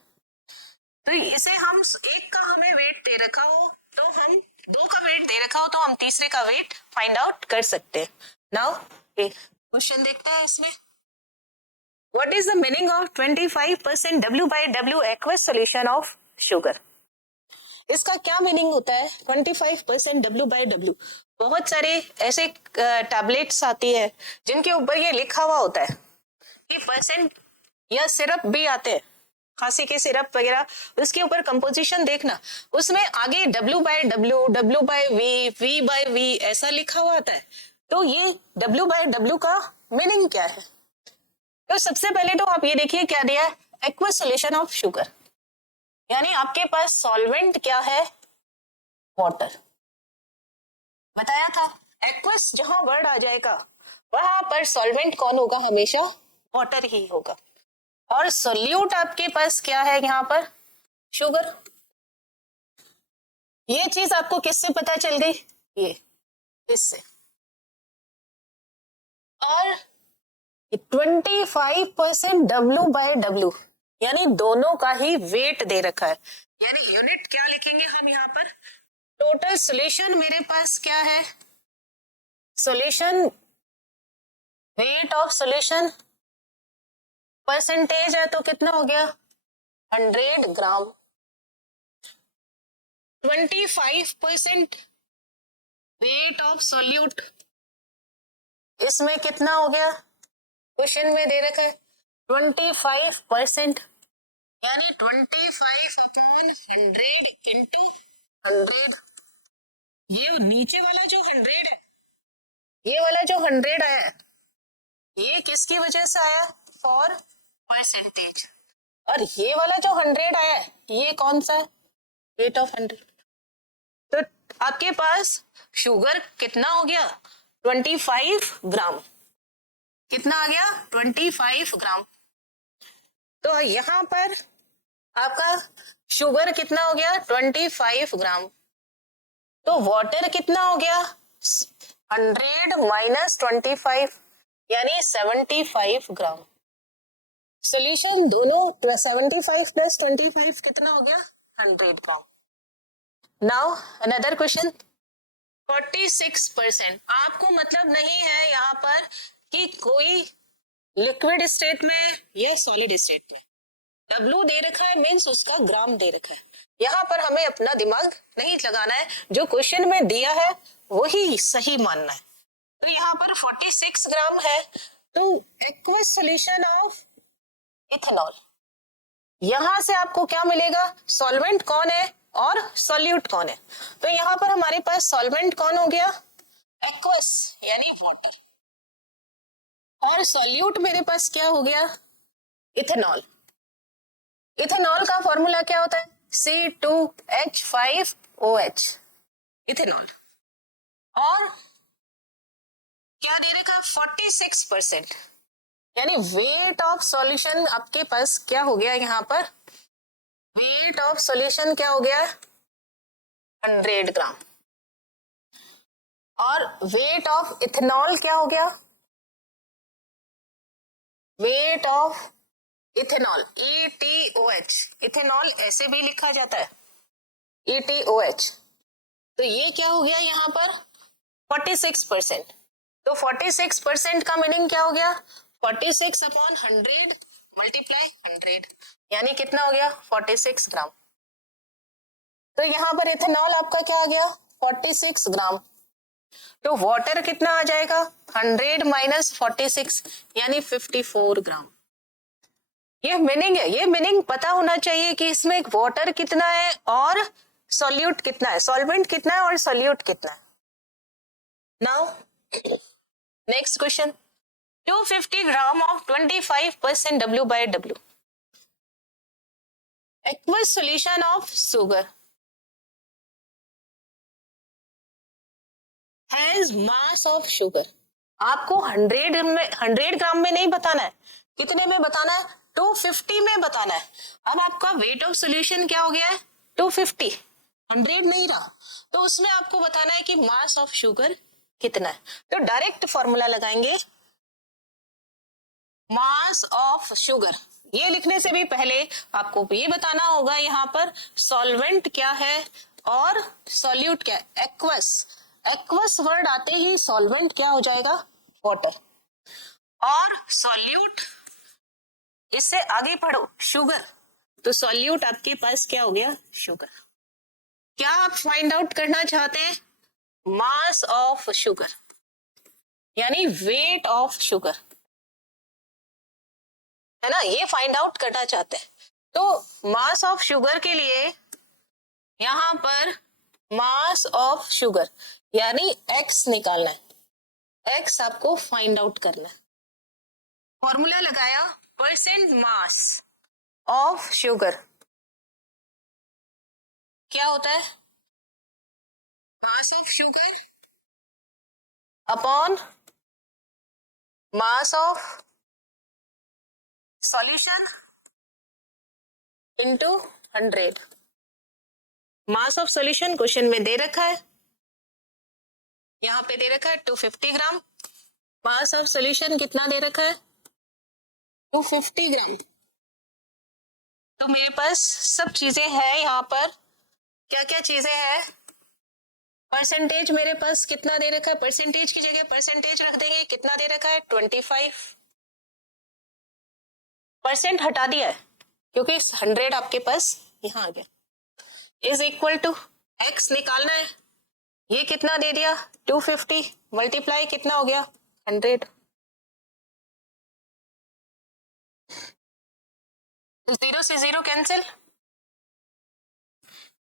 तो इसे हम एक का हमें वेट दे रखा हो तो हम, दो का वेट दे रखा हो तो हम तीसरे का वेट फाइंड आउट कर सकते हैं। नाउ क्वेश्चन देखते हैं इसमें, what is the meaning of 25% W/W aqueous solution of sugar. इसका क्या मीनिंग होता है 25% W/W। बहुत सारे ऐसे टैबलेट्स आती है जिनके ऊपर ये लिखा हुआ होता है कि परसेंट, या सिरप भी आते हैं, खांसी के सिरप वगैरह, उसके ऊपर कंपोजिशन देखना, उसमें आगे W/W, W/V, V/V ऐसा लिखा हुआ आता है। तो ये W/W का मीनिंग क्या है, तो सबसे पहले तो आप ये देखिए क्या दिया है, एक्वस सॉल्यूशन ऑफ शुगर, यानी आपके पास सॉल्वेंट क्या है, वाटर। बताया था एक्वस जहां वर्ड आ जाएगा वहां पर सॉल्वेंट कौन होगा, हमेशा वाटर ही होगा, और सोल्यूट आपके पास क्या है यहाँ पर, शुगर। ये चीज आपको किससे पता चल गई, ये इससे, और 25% W/W यानी दोनों का ही वेट दे रखा है, यानी यूनिट क्या लिखेंगे हम यहाँ पर, टोटल सॉल्यूशन मेरे पास क्या है, solution weight of solution percentage है तो कितना हो गया 100 ग्राम, 25% वेट ऑफ सॉल्यूट, इसमें कितना हो गया, क्वेश्चन में दे रखा है 25%, यानी 25/100 इंटू 100। ये नीचे वाला जो 100 है, ये वाला जो 100 आया है, ये किसकी वजह से आया, फॉर परसेंटेज, और ये वाला जो 100 आया है ये कौन सा है, वेट ऑफ 100। तो आपके पास शुगर कितना हो गया 25 ग्राम, कितना आ गया 25 ग्राम। तो यहाँ पर आपका शुगर कितना हो गया 25 ग्राम, तो वाटर कितना हो गया 100 माइनस 25 यानी 75 ग्राम। सोल्यूशन दोनों 75 प्लस 25 कितना हो गया 100 ग्राम। नाउ अनदर क्वेश्चन, 46%, आपको मतलब नहीं है यहाँ पर कि कोई लिक्विड स्टेट में या सॉलिड स्टेट में, W दे रखा है मीन्स उसका ग्राम दे रखा है, यहाँ पर हमें अपना दिमाग नहीं लगाना है, जो क्वेश्चन में दिया है वही सही मानना है। तो यहाँ पर 46 ग्राम है, तो एक्वस सॉल्यूशन ऑफ इथेनॉल, यहां से आपको क्या मिलेगा, सॉल्वेंट कौन है और सॉल्यूट कौन है। तो यहां पर हमारे पास सॉल्वेंट कौन हो गया, एक्वस यानी वाटर, और सॉल्यूट मेरे पास क्या हो गया, इथेनॉल। इथेनॉल का फॉर्मूला क्या होता है, C2H5OH, इथेनॉल। और क्या दे रखा, 46%, यानी वेट ऑफ सॉल्यूशन आपके पास क्या हो गया, यहाँ पर वेट ऑफ सॉल्यूशन क्या हो गया, 100 ग्राम। और वेट ऑफ इथेनॉल क्या हो गया, weight of ethanol ETOH, ethanol ऐसे भी लिखा जाता है ETOH। तो ये क्या हो गया यहाँ पर 46%। तो 46% का मीनिंग क्या हो गया, 46/100 मल्टीप्लाई 100, यानी कितना हो गया 46 ग्राम। तो यहाँ पर इथेनॉल आपका क्या आ गया 46 ग्राम। तो वाटर कितना आ जाएगा, 100 माइनस 46 यानी 54 ग्राम। ये मीनिंग है, ये मीनिंग पता होना चाहिए कि इसमें वाटर कितना है और सॉल्यूट कितना है, सॉल्वेंट कितना है और सॉल्यूट कितना है। Now next question, 250 gram of 25% W/W, aqueous solution of sugar has mass of sugar। आपको 100 ग्राम में नहीं बताना है, कितने में बताना है, 250 में बताना है। अब आपका वेट ऑफ सॉल्यूशन क्या हो गया है 250, 100 नहीं रहा, तो उसमें आपको बताना है कि मास ऑफ शुगर कितना है। तो डायरेक्ट फॉर्मूला लगाएंगे, मास ऑफ शुगर। ये लिखने से भी पहले आपको ये बताना होगा यहाँ पर सॉल्वेंट क्या है और सॉल्यूट क्या है, एक्वस। एक्वस वर्ड आते ही सॉल्वेंट क्या हो जाएगा, वाटर, और सॉल्यूट इससे आगे पढ़ो शुगर, तो सॉल्यूट आपके पास क्या हो गया, शुगर। क्या आप फाइंड आउट करना चाहते हैं, मास ऑफ शुगर यानी वेट ऑफ शुगर, है ना, ये फाइंड आउट करना चाहते हैं। तो मास ऑफ शुगर के लिए यहां पर मास ऑफ शुगर यानी एक्स निकालना है, एक्स आपको फाइंड आउट करना है। फॉर्मूला लगाया, परसेंट मास ऑफ शुगर क्या होता है, mass of sugar upon mass of solution into 100। Mass of solution question में दे रखा है, यहाँ पे दे रखा है 250 ग्राम, मास ऑफ सॉल्यूशन कितना दे रखा है 250 ग्राम। तो मेरे पास सब चीजें हैं, यहाँ पर क्या क्या चीजें हैं, परसेंटेज मेरे पास कितना दे रखा है, परसेंटेज की जगह परसेंटेज रख देंगे, कितना दे रखा है 25%, हटा दिया है क्योंकि 100 आपके पास यहाँ आ गया, इज इक्वल टू एक्स निकालना है, ये कितना दे दिया 250 मल्टीप्लाई कितना हो गया 100, 0 से 0 कैंसिल,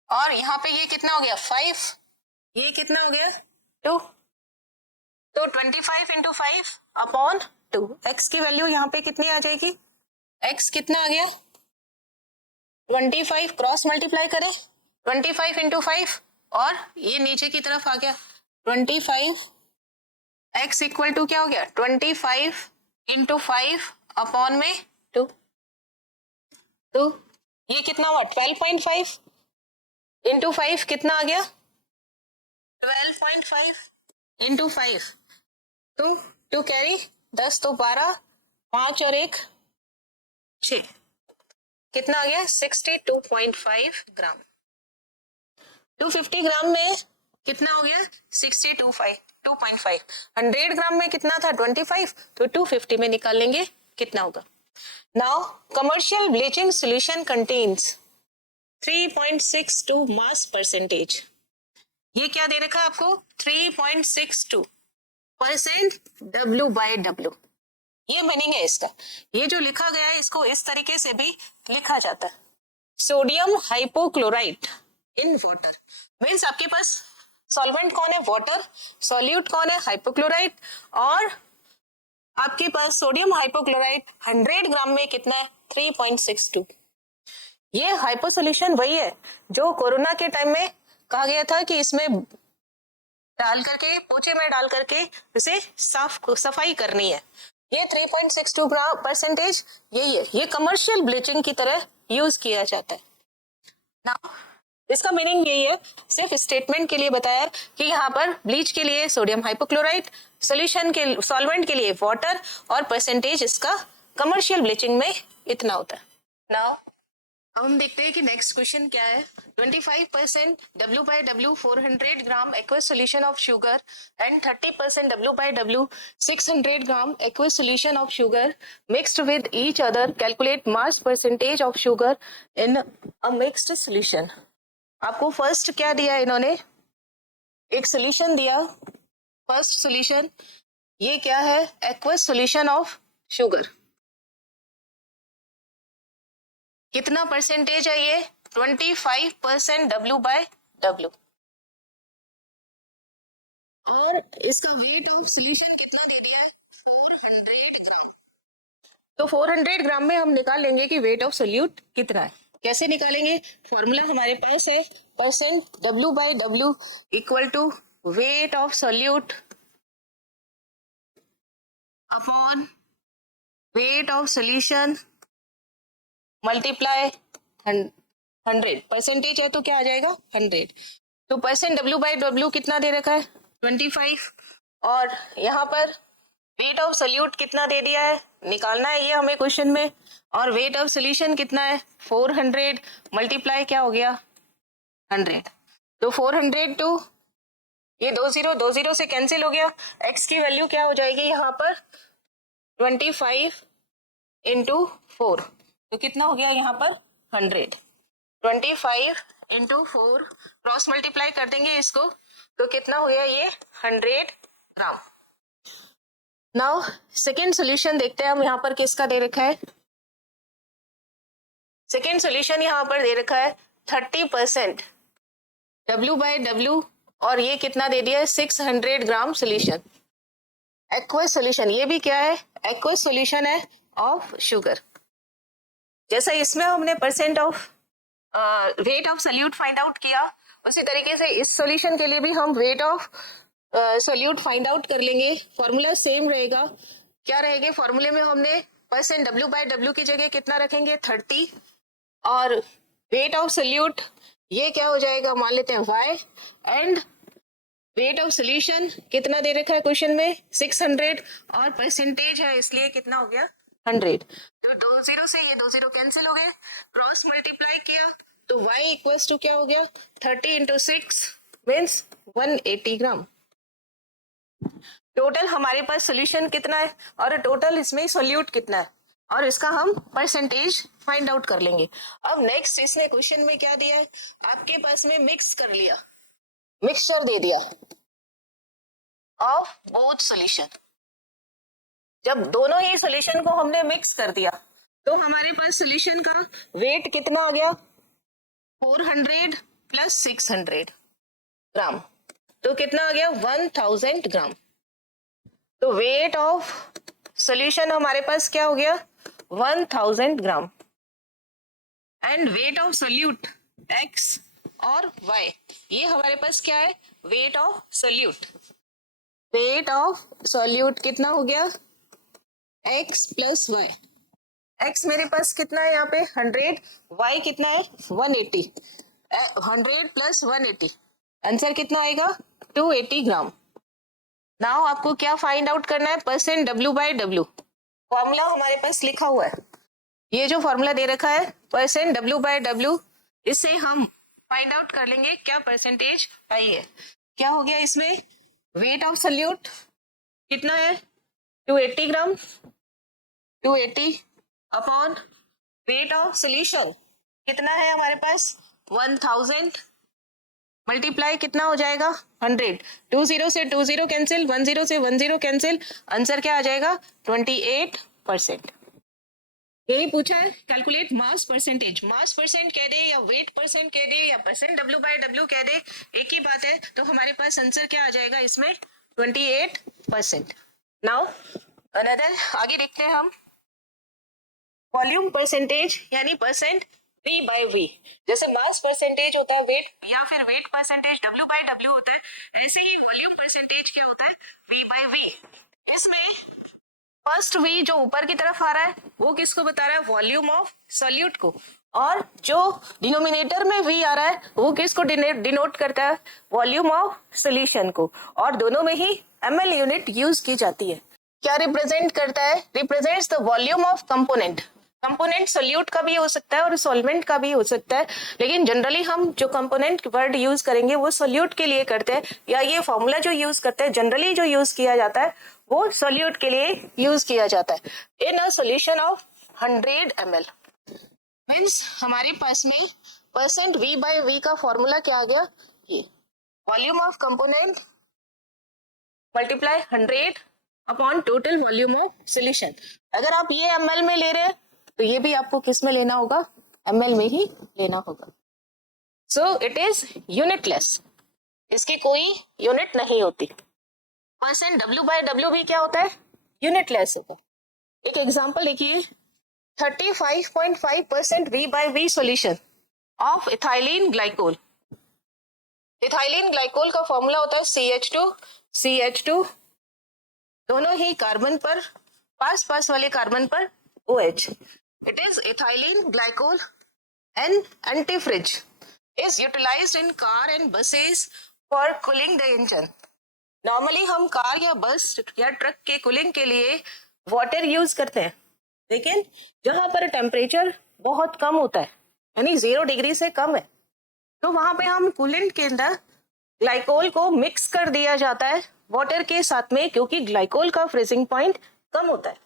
और यहाँ पे ये कितना हो गया 5, ये कितना हो गया 2, तो 25 इंटू 5 अपॉन 2, एक्स की वैल्यू यहाँ पे कितनी आ जाएगी, एक्स कितना आ गया 25, क्रॉस मल्टीप्लाई करें 25 इंटू 5 और ये नीचे की तरफ आ गया 25, एक्स इक्वल टू क्या हो गया 25 इंटू 5 अपॉन में 2, तो ये कितना हुआ 12.5 इंटू 5 कितना आ गया 12.5 इंटू 5, तो 2 कैरी 10 तो 12, 5 और 1 6, कितना आ गया 62.5 ग्राम। 250 ग्राम में कितना हो गया 62.5, 100 ग्राम में कितना था 25, तो 250 में निकाल लेंगे कितना होगा। Now commercial bleaching solution contains 3.62 mass percentage, ये क्या दे रखा है आपको 3.62% W/W, ये मीनिंग है इसका। ये जो लिखा गया है इसको इस तरीके से भी लिखा जाता है, sodium hypochlorite in water. Means आपके पास सॉल्वेंट कौन है, वाटर, सॉल्यूट कौन है, हाइपोक्लोराइट, और आपके पास सोडियम हाइपोक्लोराइट 100 ग्राम में कितना है, 3.62। ये हाइपो सोल्यूशन वही है जो कोरोना के टाइम में कहा गया था कि इसमें डाल करके, पोछे में डाल करके इसे सफाई करनी है। ये 3.62 ग्राम परसेंटेज यही है, ये कमर्शियल ब्लीचिंग की तरह यूज किया जाता है। नाउ इसका मीनिंग यही है, सिर्फ स्टेटमेंट के लिए बताया कि यहाँ पर ब्लीच के लिए सोडियम हाइपोक्लोराइट, सॉल्यूशन के सॉल्वेंट के लिए वाटर, और परसेंटेज इसका कमर्शियल ब्लीचिंग में इतना होता है। नाउ अब हम देखते हैं कि नेक्स्ट क्वेश्चन क्या है। 25% W/W 400 gram aqueous solution of sugar and 30% W/W 600 gram aqueous solution of sugar mixed with each other. Calculate mass percentage of sugar in a mixed solution. आपको फर्स्ट क्या दिया इन्होंने, एक सोल्यूशन दिया, फर्स्ट सोल्यूशन ये क्या है, aqueous solution of sugar। कितना परसेंटेज है ये, 25% W/W, और इसका वेट ऑफ सोल्यूशन कितना दे दिया है, 400 ग्राम। तो 400 ग्राम में हम निकाल लेंगे कि वेट ऑफ सोल्यूट कितना है। कैसे निकालेंगे, फॉर्मूला हमारे पास है, percent W/W equal to weight of solute upon weight of solution multiply 100। Percentage है तो क्या आ जाएगा, 100। तो परसेंट W/W कितना दे रखा है, 25, और यहाँ पर वेट ऑफ सोल्यूट कितना दे दिया है, निकालना है ये हमें क्वेश्चन में, और वेट ऑफ सोल्यूशन कितना है 400 मल्टीप्लाई क्या हो गया 100। तो 400 टू ये 20 से कैंसिल हो गया, x की वैल्यू क्या हो जाएगी यहाँ पर 25 इंटू 4, तो कितना हो गया यहाँ पर 100। 25 इंटू 4 क्रॉस मल्टीप्लाई कर देंगे इसको, तो कितना हो गया ये 100 ग्राम। नाउ सेकेंड सोल्यूशन देखते हैं हम, यहाँ पर किसका दे रखा है, सेकेंड सोल्यूशन यहाँ पर दे रखा है 30% W/W, और ये कितना दे दिया है 600 ग्राम सोल्यूशन, एक्वस सोल्यूशन। ये भी क्या है, एक्वस सोल्यूशन है ऑफ शुगर। जैसा इसमें हमने percent of weight of solute find out किया, उसी तरीके से इस सॉल्यूशन के लिए भी हम wait of solute find out कर लेंगे। फॉर्मूला सेम रहेगा, क्या रहेगा फॉर्मूले में, हमने परसेंट W/W की जगह कितना रखेंगे 30, और वेट ऑफ सोल्यूट ये क्या हो जाएगा, मान लेते हैं y, and weight of solution कितना दे रखा है क्वेश्चन में 600, और परसेंटेज है इसलिए कितना हो गया 100। तो 20 से ये 20 कैंसिल हो गए, क्रॉस मल्टीप्लाई किया तो y इक्वल्स टू क्या हो गया 30 इंटू 6 मीन्स 180 ग्राम। टोटल हमारे पास सोल्यूशन कितना है, और टोटल इसमें सोल्यूट कितना है, और इसका हम परसेंटेज फाइंड आउट कर लेंगे। अब नेक्स्ट इसने क्वेश्चन में क्या दिया है, आपके पास में मिक्स कर लिया, मिक्सचर दे दिया ऑफ बोथ सॉल्यूशन। जब दोनों ही सॉल्यूशन को हमने मिक्स कर दिया तो हमारे पास सॉल्यूशन का वेट कितना आ गया 400 प्लस 600 ग्राम, तो कितना आ गया 1000 ग्राम। तो वेट ऑफ सॉल्यूशन हमारे पास क्या हो गया 1000 gram, and weight of solute x और y, ये हमारे पास क्या है weight of solute. Weight of solute कितना हो गया x प्लस y, x मेरे पास कितना है यहाँ पे 100, y कितना है 180, 100 प्लस 180, आंसर कितना आएगा 280 ग्राम। नाउ आपको क्या फाइंड आउट करना है, परसेंट W/W। फॉर्मूला हमारे पास लिखा हुआ है, ये जो फॉर्मूला दे रखा है परसेंट W/W, इससे हम फाइंड आउट कर लेंगे क्या परसेंटेज आई है। क्या हो गया इसमें, वेट ऑफ सोल्यूट कितना है 280 ग्राम, 280 अपॉन वेट ऑफ सोल्यूशन कितना है हमारे पास 1000, मल्टीप्लाई कितना हो जाएगा 100, 20 से 20 कैंसिल, 10 से 10 कैंसिल, आंसर क्या आ जाएगा 28%। यही पूछा है, कैलकुलेट मास परसेंटेज। मास परसेंट कह दे या वेट परसेंट कह दे या परसेंट W/W कह दे, एक ही बात है। तो हमारे पास आंसर क्या आ जाएगा इसमें 28%। नाउ अनदर आगे देखते हैं हम, वॉल्यूम परसेंटेज यानी परसेंट V/V। जैसे मास परसेंटेज होता है वेट, या फिर वेट परसेंटेज W/W होता है, ऐसे ही वॉल्यूम परसेंटेज क्या होता है V/V। इसमें फर्स्ट V जो ऊपर की तरफ आ रहा है वो किसको बता रहा है, वॉल्यूम ऑफ सॉल्यूट को, और जो डिनोमिनेटर में V आ रहा है वो किसको डिनोट करता है, वॉल्यूम ऑफ सॉल्यूशन को, और दोनों में ही ml यूनिट यूज की जाती है। क्या रिप्रेजेंट करता है, represents the volume of component. Component solute का भी हो सकता है और सॉल्वेंट का भी हो सकता है, लेकिन जनरली हम जो कंपोनेंट वर्ड यूज करेंगे वो सोल्यूट के लिए करते हैं, या ये फॉर्मूला जो यूज करते हैं जनरली जो यूज किया जाता है वो सोल्यूट के लिए यूज किया जाता है। In a solution of 100 ml means हमारे पास में परसेंट V/V का फॉर्मूला क्या आ गया, ये volume of component multiply 100 upon total volume of solution. अगर आप ये ml में ले रहे हैं तो ये भी आपको किस में लेना होगा, ml में ही लेना होगा। सो इट इज यूनिटलेस, इसकी कोई यूनिट नहीं होती। परसेंट W/W भी क्या होता है, यूनिटलेस होगा। एक एग्जांपल देखिए, 35.5% V/V solution of ethylene glycol. Ethylene glycol का फॉर्मूला होता है CH2 दोनों ही कार्बन पर, पास पास वाले कार्बन पर OH। It is ethylene glycol and antifreeze is utilized in car and buses for cooling the engine। Normally हम कार या बस या ट्रक के कूलिंग के लिए वाटर यूज करते हैं, लेकिन जहां पर टेम्परेचर बहुत कम होता है यानी 0 डिग्री से कम है, तो वहां पे हम कूलेंट के अंदर ग्लाइकोल को मिक्स कर दिया जाता है वाटर के साथ में, क्योंकि ग्लाइकोल का फ्रीजिंग पॉइंट कम होता है।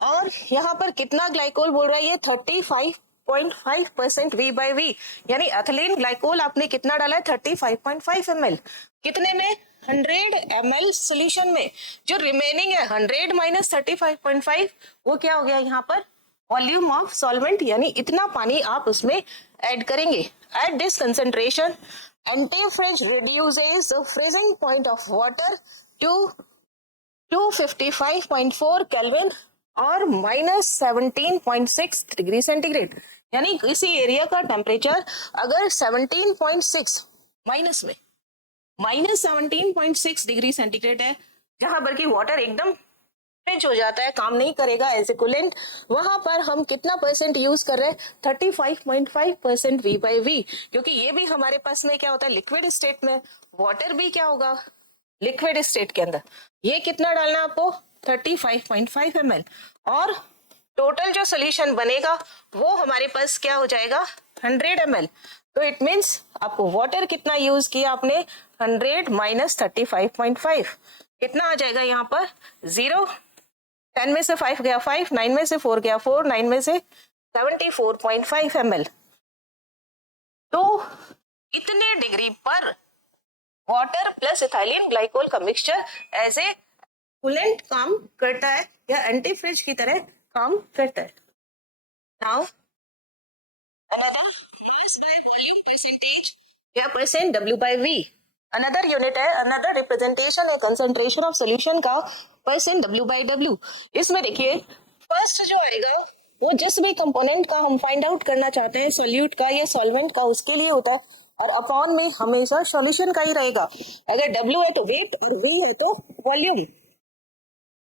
और यहाँ पर कितना ग्लाइकोल बोल रहा है ये 35.5% V/V, यानी एथिलीन ग्लाइकोल आपने कितना डाला है 35.5 ml, कितने में 100 ml सोल्यूशन में। जो रिमेनिंग है 100 माइनस 35.5 वो क्या हो गया यहाँ पर, वॉल्यूम ऑफ सॉल्वेंट, यानी इतना पानी आप उसमें ऐड करेंगे। At this concentration antifreeze reduces the freezing point of water to 255.4 kelvin और -17.6 डिग्री सेंटीग्रेड। यानी किसी एरिया का टेम्परेचर अगर 17.6 माइनस में -17.6 डिग्री सेंटीग्रेड है, जहां पर की वाटर एकदम फ्रिज हो जाता है, काम नहीं करेगा एज ए कूलेंट, वहां पर हम कितना परसेंट यूज कर रहे हैं 35.5% V/V, क्योंकि ये भी हमारे पास में क्या होता है लिक्विड स्टेट में, वाटर भी क्या होगा लिक्विड स्टेट के अंदर। ये कितना डालना है आपको 35.5 ml, और टोटल जो सोल्यूशन बनेगा वो हमारे पास क्या हो जाएगा 100 ml। तो इट मींस आपको वाटर कितना यूज किया आपने 100 माइनस 35.5, कितना आ जाएगा यहाँ पर 0, 10 में से 5 गया 5, 9 में से 4 गया 4, 9 में से 74.5 ml। तो इतने डिग्री पर वाटर प्लस इथाइलिन ग्लाइकोल का मिक्सचर एज ए कूलेंट काम करता है या एंटीफ्रिज की तरह काम करता है। Now another mass by volume percentage या परसेंट W/V, अनदर यूनिट है, अनदर रिप्रेजेंटेशन है कंसंट्रेशन ऑफ सॉल्यूशन का परसेंट W/W। इसमें देखिए फर्स्ट जो आएगा वो जिस भी कंपोनेंट का हम फाइंड आउट करना चाहते हैं सोल्यूट का या सॉल्वेंट का उसके लिए होता है, और अपॉन में हमेशा सॉल्यूशन का ही रहेगा। अगर W है तो वेट और V है तो volume.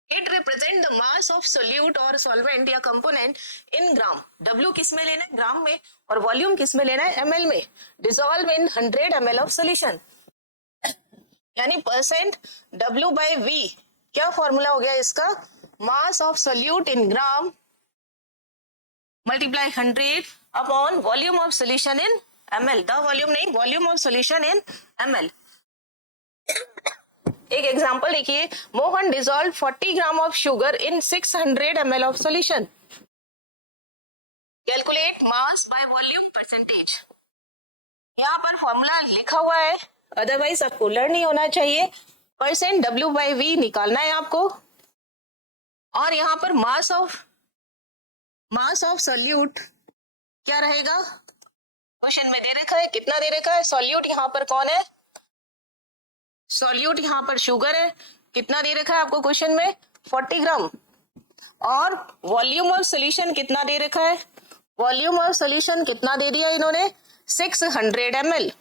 It represent the mass of solute और सॉल्वेंट या कंपोनेंट इन ग्राम। W किस में लेना है ग्राम में, और वॉल्यूम किस में लेना है ml में। Dissolve in 100 ml of solution, यानी परसेंट W/V क्या फॉर्मूला हो गया इसका, mass of solute in gram multiply 100 upon volume of solution in ml। The volume नहीं, volume of solution in ml। एक एग्जांपल देखिए, Mohan dissolve 40 gram of sugar in 600 ml of solution. Calculate mass by volume percentage. यहाँ पर formula लिखा हुआ है, otherwise आपको learn नहीं होना चाहिए। परसेंट W/V निकालना है आपको, और यहाँ पर मास ऑफ सॉल्यूट क्या रहेगा, क्वेश्चन में दे रखा है, कितना दे रखा है, सॉल्यूट यहाँ पर कौन है, सॉल्यूट यहाँ पर शुगर है, कितना दे रखा है आपको क्वेश्चन में, 40 ग्राम। और वॉल्यूम ऑफ सॉल्यूशन कितना दे रखा है, वॉल्यूम ऑफ सॉल्यूशन कितना दे दिया इन्होंने, 600 ml।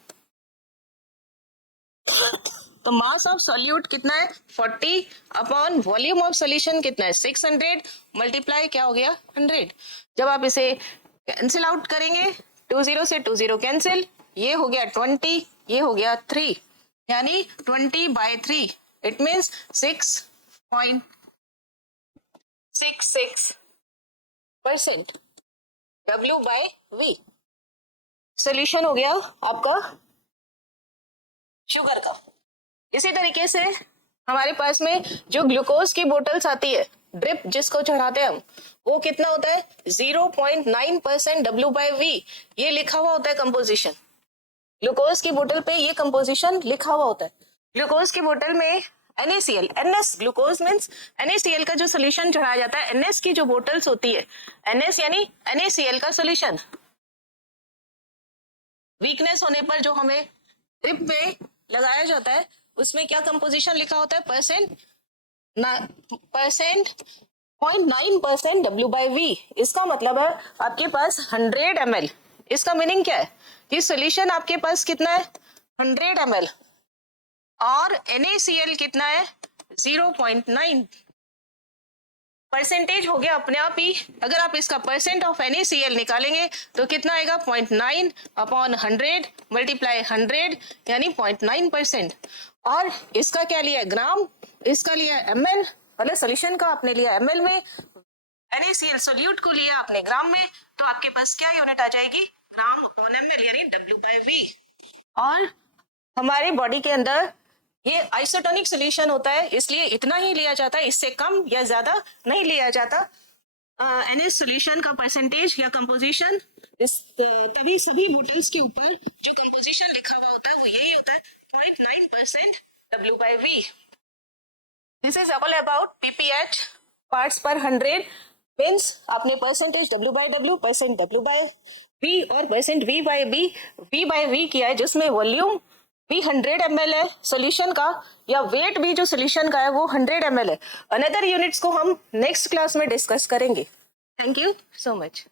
तो मास ऑफ सॉल्यूट कितना है, 40 अपॉन वॉल्यूम ऑफ सॉल्यूशन कितना है, 600 मल्टीप्लाई क्या हो गया, 100। जब आप इसे कैंसिल आउट करेंगे, 20 से 20 कैंसिल, ये हो गया 20, ये हो गया 3, यानी 20/3, इट मीन्स 6.66% W/V सोल्यूशन हो गया आपका शुगर का। इसी तरीके से हमारे पास में जो ग्लूकोज की बोतल्स आती है, ड्रिप जिसको चढ़ाते हैं हम, वो कितना होता है, 0.9% W/V, ये लिखा हुआ होता है कंपोजिशन। ग्लूकोज की बोतल पे ये कंपोजिशन लिखा हुआ होता है। ग्लूकोज की बोतल में NaCl, NS glucose means NaCl का जो सोल्यूशन चढ़ाया जाता है, NS की जो बोतल्स होती है, NS यानी NaCl का सोल्यूशन, वीकनेस होने पर जो हमें ड्रिप में लगाया जाता है, उसमें क्या कंपोजिशन लिखा होता है, परसेंट 0.9% W/V। इसका मतलब है आपके पास 100 ml, इसका मीनिंग क्या है कि सोल्यूशन आपके पास कितना है, 100 ml, और NaCl कितना है, 0.9 परसेंटेज हो गया अपने आप ही। अगर आप इसका परसेंट ऑफ NaCl निकालेंगे तो कितना आएगा, 0.9 अपॉन 100 मल्टीप्लाई 100, यानी 0.9%। और इसका क्या लिया है, ग्राम, इसका लिया ml, मतलब सोल्यूशन का आपने लिया ml में, NaCl सोल्यूट को लिया आपने ग्राम में, तो आपके पास क्या यूनिट आ जाएगी, ग्राम अपॉन ml, यानी W/V। और हमारे बॉडी के अंदर ये आइसोटोनिक सोल्यूशन होता है, इसलिए इतना ही लिया जाता है, इससे कम या ज्यादा नहीं लिया जाता। NS सोल्यूशन का परसेंटेज या कंपोजिशन, तभी सभी बोतल्स के ऊपर जो कंपोजिशन लिखा हुआ होता है वो यही होता है, 0.9% W/V। This is all about PPH, parts पर 100, मीन्स आपने परसेंटेज W/W, परसेंट W/V और परसेंट V/V किया है, जिसमें वॉल्यूम भी 100 ml है सोल्यूशन का, या वेट भी जो सोल्यूशन का है वो 100 ml है। अनदर यूनिट्स को हम नेक्स्ट क्लास में डिस्कस करेंगे। Thank you so much.